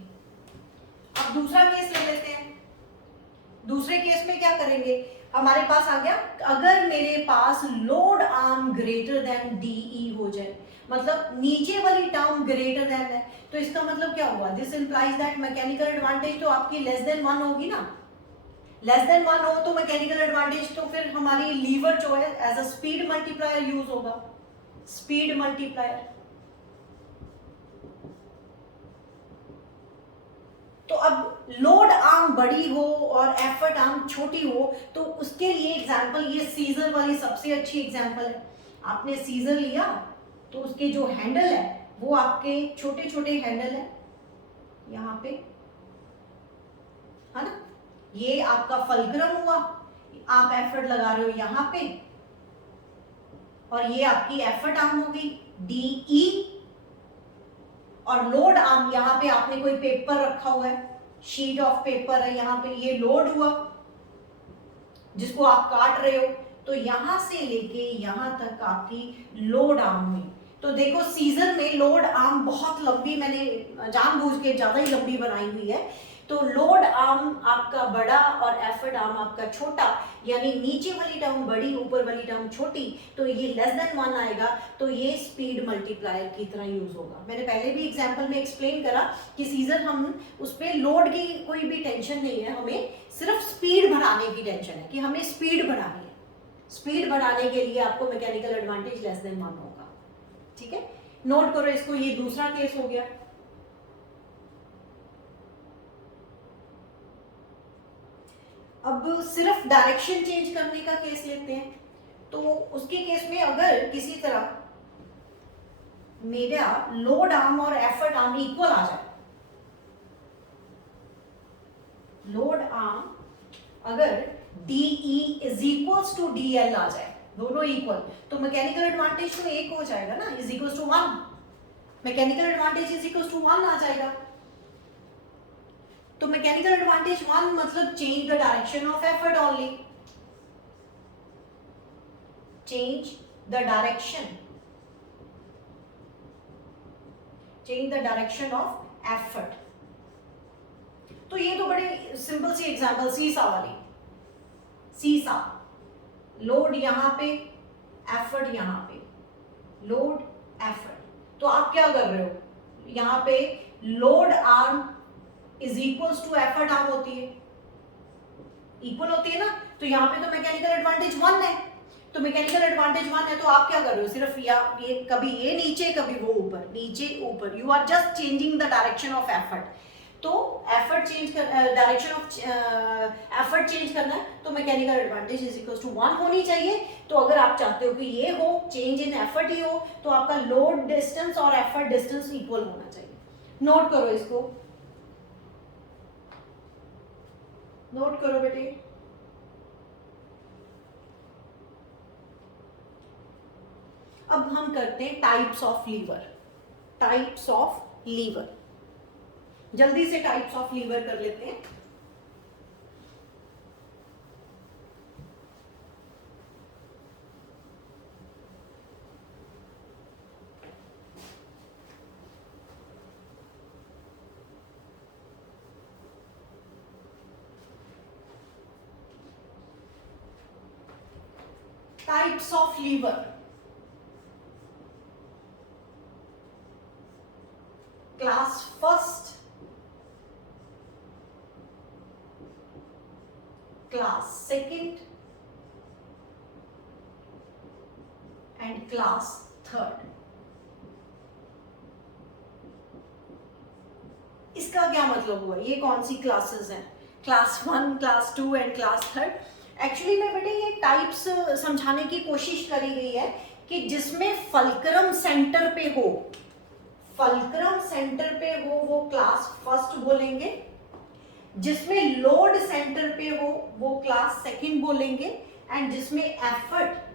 अब दूसरा केस ले लेते हैं। दूसरे केस में क्या करेंगे, हमारे पास आ गया, अगर मेरे पास load arm greater than DE हो जाए, मतलब नीचे वाली टर्म ग्रेटर देन है, तो इसका मतलब क्या हुआ, this implies that mechanical advantage तो आपकी लेस देन 1 होगी ना। लेस देन 1 हो तो मैकेनिकल एडवांटेज, तो फिर हमारी लीवर जो है as a speed multiplier use होगा, स्पीड मल्टीप्लायर। तो अब लोड आर्म बड़ी हो और एफर्ट आर्म छोटी हो, तो उसके लिए एग्जांपल, ये सीजर वाली सबसे अच्छी एग्जांपल है। आपने सीजर लिया तो उसके जो हैंडल है वो आपके छोटे छोटे हैंडल है यहां पे, है ना, ये आपका फलक्रम हुआ, आप एफर्ट लगा रहे हो यहां पे, और ये आपकी एफर्ट आर्म हो गई डीई, और लोड आर्म यहां पे आपने कोई पेपर रखा हुआ है, शीट ऑफ पेपर है यहां पे, ये लोड हुआ जिसको आप काट रहे हो, तो यहां से लेके यहां तक आपकी लोड आर्म हुई। तो देखो सीजर में लोड आर्म बहुत लंबी, मैंने जानबूझ के ज्यादा ही लंबी बनाई हुई है, तो लोड आर्म आपका बड़ा और एफर्ट आर्म आपका छोटा, यानी नीचे वाली टर्म बड़ी ऊपर वाली टर्म छोटी, तो ये लेस देन 1 आएगा, तो ये स्पीड मल्टीप्लायर की तरह यूज होगा। मैंने पहले भी एग्जांपल में एक्सप्लेन करा कि सीजर हम उस पर लोड की कोई भी टेंशन नहीं है, हमें सिर्फ स्पीड बढ़ाने की टेंशन है कि हमें स्पीड बढ़ानी है, स्पीड बढ़ाने के लिए आपको मैकेनिकल एडवांटेज लेस देन 1 होगा। ठीक है, नोट करो इसको, ये दूसरा केस हो गया। अब सिर्फ डायरेक्शन चेंज करने का केस लेते हैं, तो उसके केस में अगर किसी तरह मेरा लोड आर्म और एफर्ट आर्म इक्वल आ जाए, लोड आर्म अगर DE is equals to DL आ जाए, दोनों इक्वल, तो मैकेनिकल एडवांटेज तो एक हो जाएगा ना, is equals to 1, mechanical advantage is equals to 1 आ जाएगा। तो मैकेनिकल एडवांटेज 1 मतलब change the direction of effort only, change the direction, change the direction of effort. तो ये तो बड़े सिंपल सी एग्जांपल, सीसा वाली, सीसा, लोड यहां पे, एफर्ट यहां पे, लोड एफर्ट, तो आप क्या कर रहे हो, यहां पे load arm is equals to effort arm होती है, इक्वल होती है ना, तो यहां पे तो मैकेनिकल एडवांटेज 1 है, तो मैकेनिकल एडवांटेज 1 है, तो आप क्या कर रहे हो, सिर्फ ये कभी ये नीचे कभी वो ऊपर, नीचे ऊपर, you are just changing the direction of effort. तो एफर्ट चेंज कर, डायरेक्शन ऑफ एफर्ट चेंज करना है, तो mechanical advantage is equal to 1 होनी चाहिए। तो अगर आप चाहते हो कि ये हो, चेंज इन एफर्ट ही हो, तो आपका लोड डिस्टेंस और एफर्ट डिस्टेंस इक्वल होना चाहिए। नोट करो इसको, नोट करो बेटे। अब हम करते हैं types of lever, types of lever, जल्दी से टाइप्स ऑफ लीवर कर लेते हैं। Types of lever, class first, class second and class third. इसका क्या मतलब हुआ? ये कौन सी क्लासेस हैं? Class 1, class 2 and class third. Actually में बेटे ये टाइप्स समझाने की कोशिश करी गई है कि जिसमें फल्क्रम सेंटर पे हो, फल्क्रम सेंटर पे हो वो क्लास फर्स्ट बोलेंगे, जिसमें लोड सेंटर पे हो वो क्लास सेकंड बोलेंगे, एंड जिसमें एफर्ट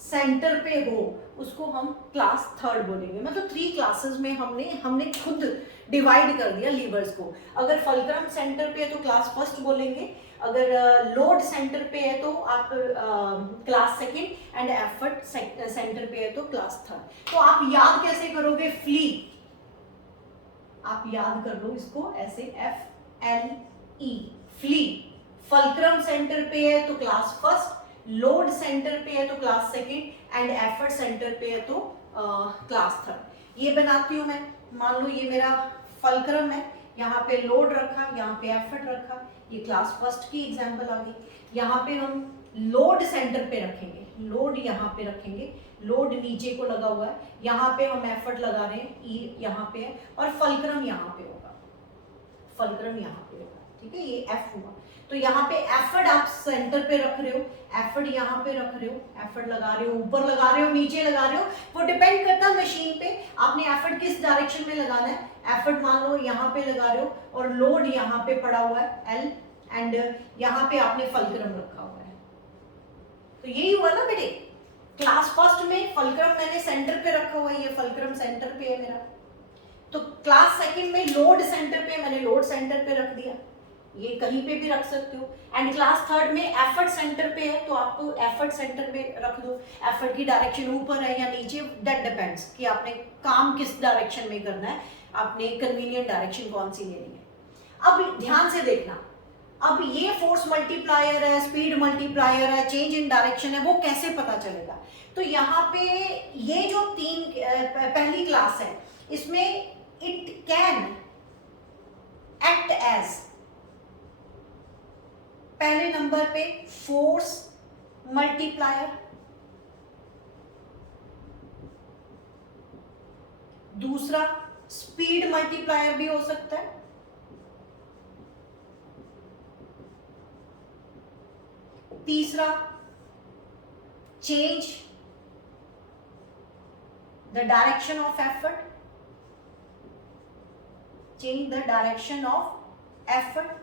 सेंटर पे हो उसको हम क्लास थर्ड बोलेंगे। मतलब 3 क्लासेस में हमने खुद डिवाइड कर दिया लीवर्स को। अगर फल्क्रम सेंटर पे है तो क्लास फर्स्ट बोलेंगे, अगर लोड सेंटर पे है तो आप class second, and effort centre पे है तो क्लास थर्ड। तो आप याद कैसे करोगे? फ्ली, आप याद कर लो इसको ऐसे, FLE, फ्ली। फल्क्रम सेंटर पे है तो क्लास फर्स्ट, लोड सेंटर पे है तो class second, and effort centre पे है तो क्लास थर्ड। ये बनाती हूं मैं। मान लो ये मेरा फल्क्रम है, यहाँ पे लोड रखा, यहाँ पे एफर्ट रखा, ये क्लास फर्स्ट की एग्जांपल आ गई। यहाँ पे हम लोड सेंटर पे रखेंगे, लोड यहाँ पे रखेंगे, लोड नीचे को लगा हुआ है, यहाँ पे हम एफर्ट लगा रहे हैं, ई यहाँ पे है, और फल्क्रम यहाँ पे होगा, फल्क्रम यहाँ पे होगा, ठीक है, ये एफ हुआ। तो यहाँ पे एफर्ट आप सेंटर पे रख रहे हो, एफर्ट यहाँ पे रख रहे हो, एफर्ट लगा रहे हो, ऊपर लगा रहे हो, नीचे लगा रहे हो, वो डिपेंड करता है मशीन पे आपने एफर्ट किस डायरेक्शन में लगाना है। एफर्ट मान लो यहाँ पे लगा रहे हो और लोड यहाँ पे पड़ा हुआ है एल, एंड यहाँ पे आपने फल्क्रम रखा हुआ है। तो यही हुआ ना बेटे, क्लास फर्स्ट में फल्क्रम मैंने सेंटर पे रखा हुआ है, ये फल्क्रम सेंटर पे है मेरा। तो क्लास सेकंड में लोड सेंटर पे मैंने लोड सेंटर पे रख दिया, ये कहीं पे भी रख सकते हो। एंड क्लास थर्ड में एफर्ट सेंटर पे है तो आपको एफर्ट सेंटर पे रख दो। एफर्ट की डायरेक्शन ऊपर है या नीचे, दैट डिपेंड्स कि आपने काम किस डायरेक्शन में करना है, आपने कन्वीनियंट डायरेक्शन कौन सी लेनी है। अब ध्यान से देखना, अब ये फोर्स मल्टीप्लायर है, स्पीड मल्टीप्लायर है, चेंज इन डायरेक्शन है, वो कैसे पता चलेगा? तो यहाँ पे ये जो 3 पहली क्लास है इसमें इट कैन एक्ट एज, पहले नंबर पे फोर्स मल्टीप्लायर, दूसरा स्पीड मल्टीप्लायर भी हो सकता है, तीसरा change the direction of effort, change the direction of effort.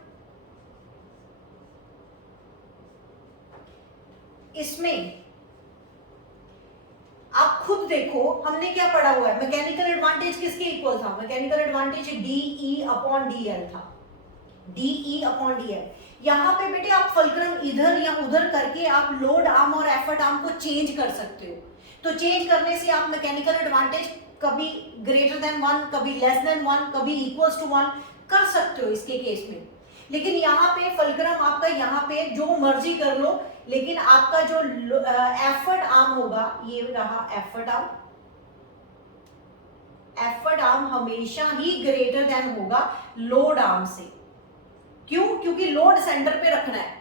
इसमें आप खुद देखो हमने क्या पढ़ा हुआ है, मैकेनिकल एडवांटेज किसके इक्वल था? Mechanical advantage DE upon DL था, DE अपॉन DL। यहां पे बेटे आप फल्क्रम इधर या उधर करके आप लोड आर्म और एफर्ट आर्म को चेंज कर सकते हो। तो चेंज करने से आप मैकेनिकल एडवांटेज कभी ग्रेटर देन 1, कभी लेस देन 1, कभी इक्वल्स टू 1 कर सकते हो इसके केस में। लेकिन यहाँ पे फल्क्रम आपका यहाँ पे जो मर्जी कर लो, लेकिन आपका जो एफर्ट आर्म होगा, ये रहा एफर्ट आर्म, एफर्ट आर्म हमेशा ही ग्रेटर देन होगा लोड आर्म से। क्यों? क्योंकि लोड सेंटर पे रखना है,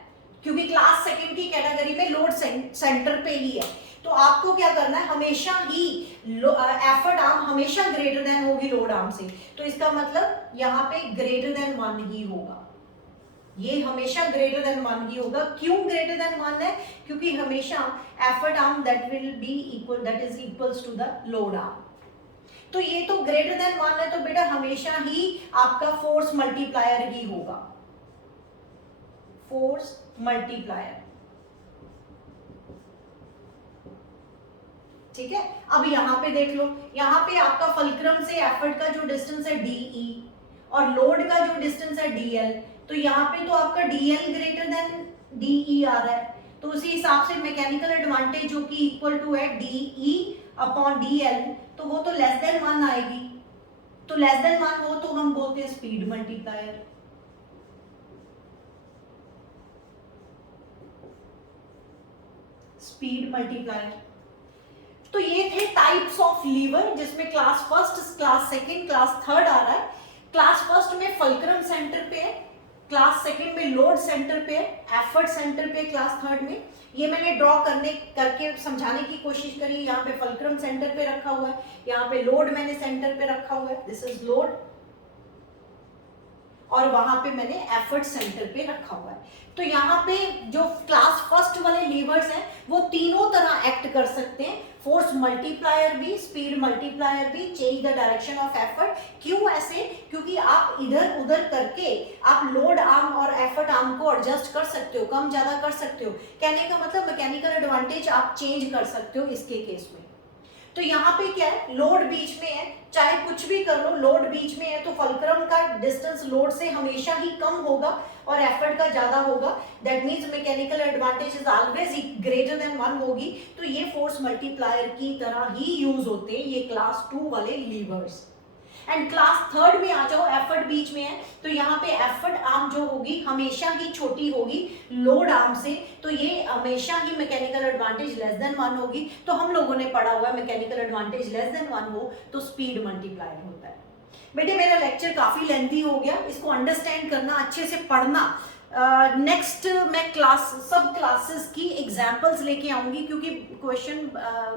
क्योंकि क्लास सेकंड की कैटेगरी में लोड सेंटर पे ही है। तो आपको क्या करना है, हमेशा ही एफर्ट आर्म हमेशा ग्रेटर देन होगी लोड आर्म से। तो इसका मतलब यहाँ पे ग्रेटर देन 1 ही होगा, ये हमेशा ग्रेटर देन 1 ही होगा। क्यों ग्रेटर देन 1 है? क्योंकि हमेशा effort arm that will be equal, that is equals to the load arm. तो ये तो ग्रेटर देन 1 है, तो बेटा हमेशा ही आपका फोर्स मल्टीप्लायर ही होगा, फोर्स मल्टीप्लायर। ठीक है, अब यहां पे देख लो, यहां पे आपका फल्क्रम से एफर्ट का जो डिस्टेंस है DE और लोड का जो डिस्टेंस है DL, तो यहाँ पे तो आपका DL ग्रेटर देन DE आ रहा है। तो उसी हिसाब से मैकेनिकल एडवांटेज जो कि इक्वल टू है DE अपॉन DL, तो वो तो लेस देन 1 आएगी। तो लेस देन 1 हो तो हम बोलते हैं स्पीड मल्टीप्लायर। Speed multiplier. तो ये थे टाइप्स ऑफ लीवर, जिसमें class first, class second, class third आ रहा है। क्लास फर्स्ट में फल्क्रम सेंटर पे है, क्लास सेकंड में लोड सेंटर पे है, एफर्ट सेंटर पे क्लास थर्ड में। ये मैंने ड्रॉ करके समझाने की कोशिश करी। यहाँ पे फल्क्रम सेंटर पे रखा हुआ है, यहाँ पे लोड मैंने सेंटर पे रखा हुआ है, दिस इज लोड, और वहां पे मैंने एफर्ट सेंटर पे रखा हुआ है। तो यहाँ पे जो क्लास फर्स्ट वाले लीवर्स हैं वो तीनों तरह एक्ट कर सकते हैं, फोर्स मल्टीप्लायर भी, स्पीड मल्टीप्लायर भी, change the direction of effort. क्यों ऐसे? क्योंकि आप इधर उधर करके आप लोड आर्म और एफर्ट आर्म को एडजस्ट कर सकते हो, कम ज्यादा कर सकते हो। कहने का मतलब मैकेनिकल एडवांटेज आप चेंज कर सकते हो इसके केस में। तो यहाँ पे क्या है, लोड बीच में है, चाहे कुछ भी कर लो, लोड बीच में है तो फल्क्रम का डिस्टेंस लोड से हमेशा ही कम होगा और एफर्ट का ज्यादा होगा। That means mechanical advantage is always greater than 1 होगी। तो ये फोर्स मल्टीप्लायर की तरह ही यूज होते हैं ये क्लास 2 वाले लीवर्स। एंड क्लास थर्ड में आ जाओ, एफर्ट बीच में है, तो यहाँ पे एफर्ट आर्म जो होगी हमेशा ही छोटी होगी लोड आर्म से, तो ये हमेशा ही मैकेनिकल एडवांटेज लेस देन 1 होगी। तो हम लोगों ने पढ़ा हुआ है मैकेनिकल एडवांटेज लेस देन 1 हो तो स्पीड मल्टीप्लायर होता है। बेटे मेरा लेक्चर काफी लेंथी हो गया, इसको अंडरस्टैंड करना, अच्छे से पढ़ना। नेक्स्ट मैं सब क्लासेस की एग्जाम्पल्स लेके आऊंगी, क्योंकि क्वेश्चन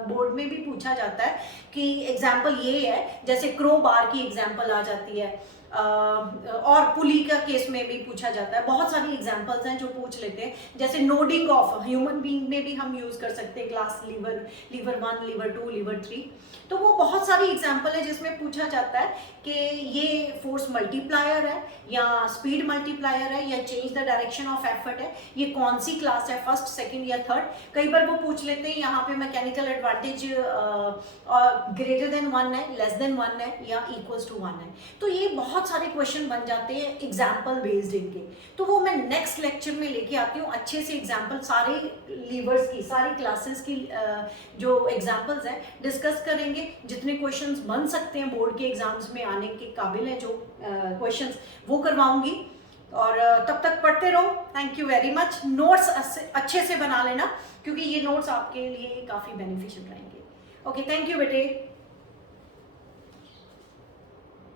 बोर्ड में भी पूछा जाता है कि एग्जाम्पल ये है, जैसे क्रो बार की एग्जाम्पल आ जाती है, और पुली का केस में भी पूछा जाता है। बहुत सारी एग्जांपल्स हैं जो पूछ लेते हैं, जैसे नोडिंग ऑफ ह्यूमन बीइंग में भी हम यूज कर सकते हैं क्लास लीवर 1, लीवर 2, लीवर 3। तो वो बहुत सारी एग्जांपल है जिसमें पूछा जाता है कि ये फोर्स मल्टीप्लायर है या स्पीड मल्टीप्लायर है या change the direction of effort है, ये कौन सी क्लास है, फर्स्ट, सेकंड या थर्ड। कई बार वो पूछ लेते हैं यहाँ पे मैकेनिकल एडवांटेज ग्रेटर देन 1 है, लेस देन 1 है या इक्वल्स टू 1 है। तो ये बहुत सारे क्वेश्चन बन जाते हैं एग्जाम्पल बेस्ड इनके। तो वो मैं नेक्स्ट लेक्चर में लेके आती हूँ अच्छे से एग्जाम्पल, सारे लीवर्स की, सारी क्लासेस की जो एग्जाम्पल्स हैं डिस्कस करेंगे। जितने क्वेश्चंस बन सकते हैं बोर्ड के एग्जाम्स में आने के काबिल हैं जो क्वेश्चंस, वो करवाऊंगी। और तब तक पढ़ते रहो। Thank you very much. Notes अच्छे से बना लेना, क्योंकि ये नोट्स आपके लिए काफ़ी बेनिफिशियल रहेंगे। ओके, थैंक यू बेटे।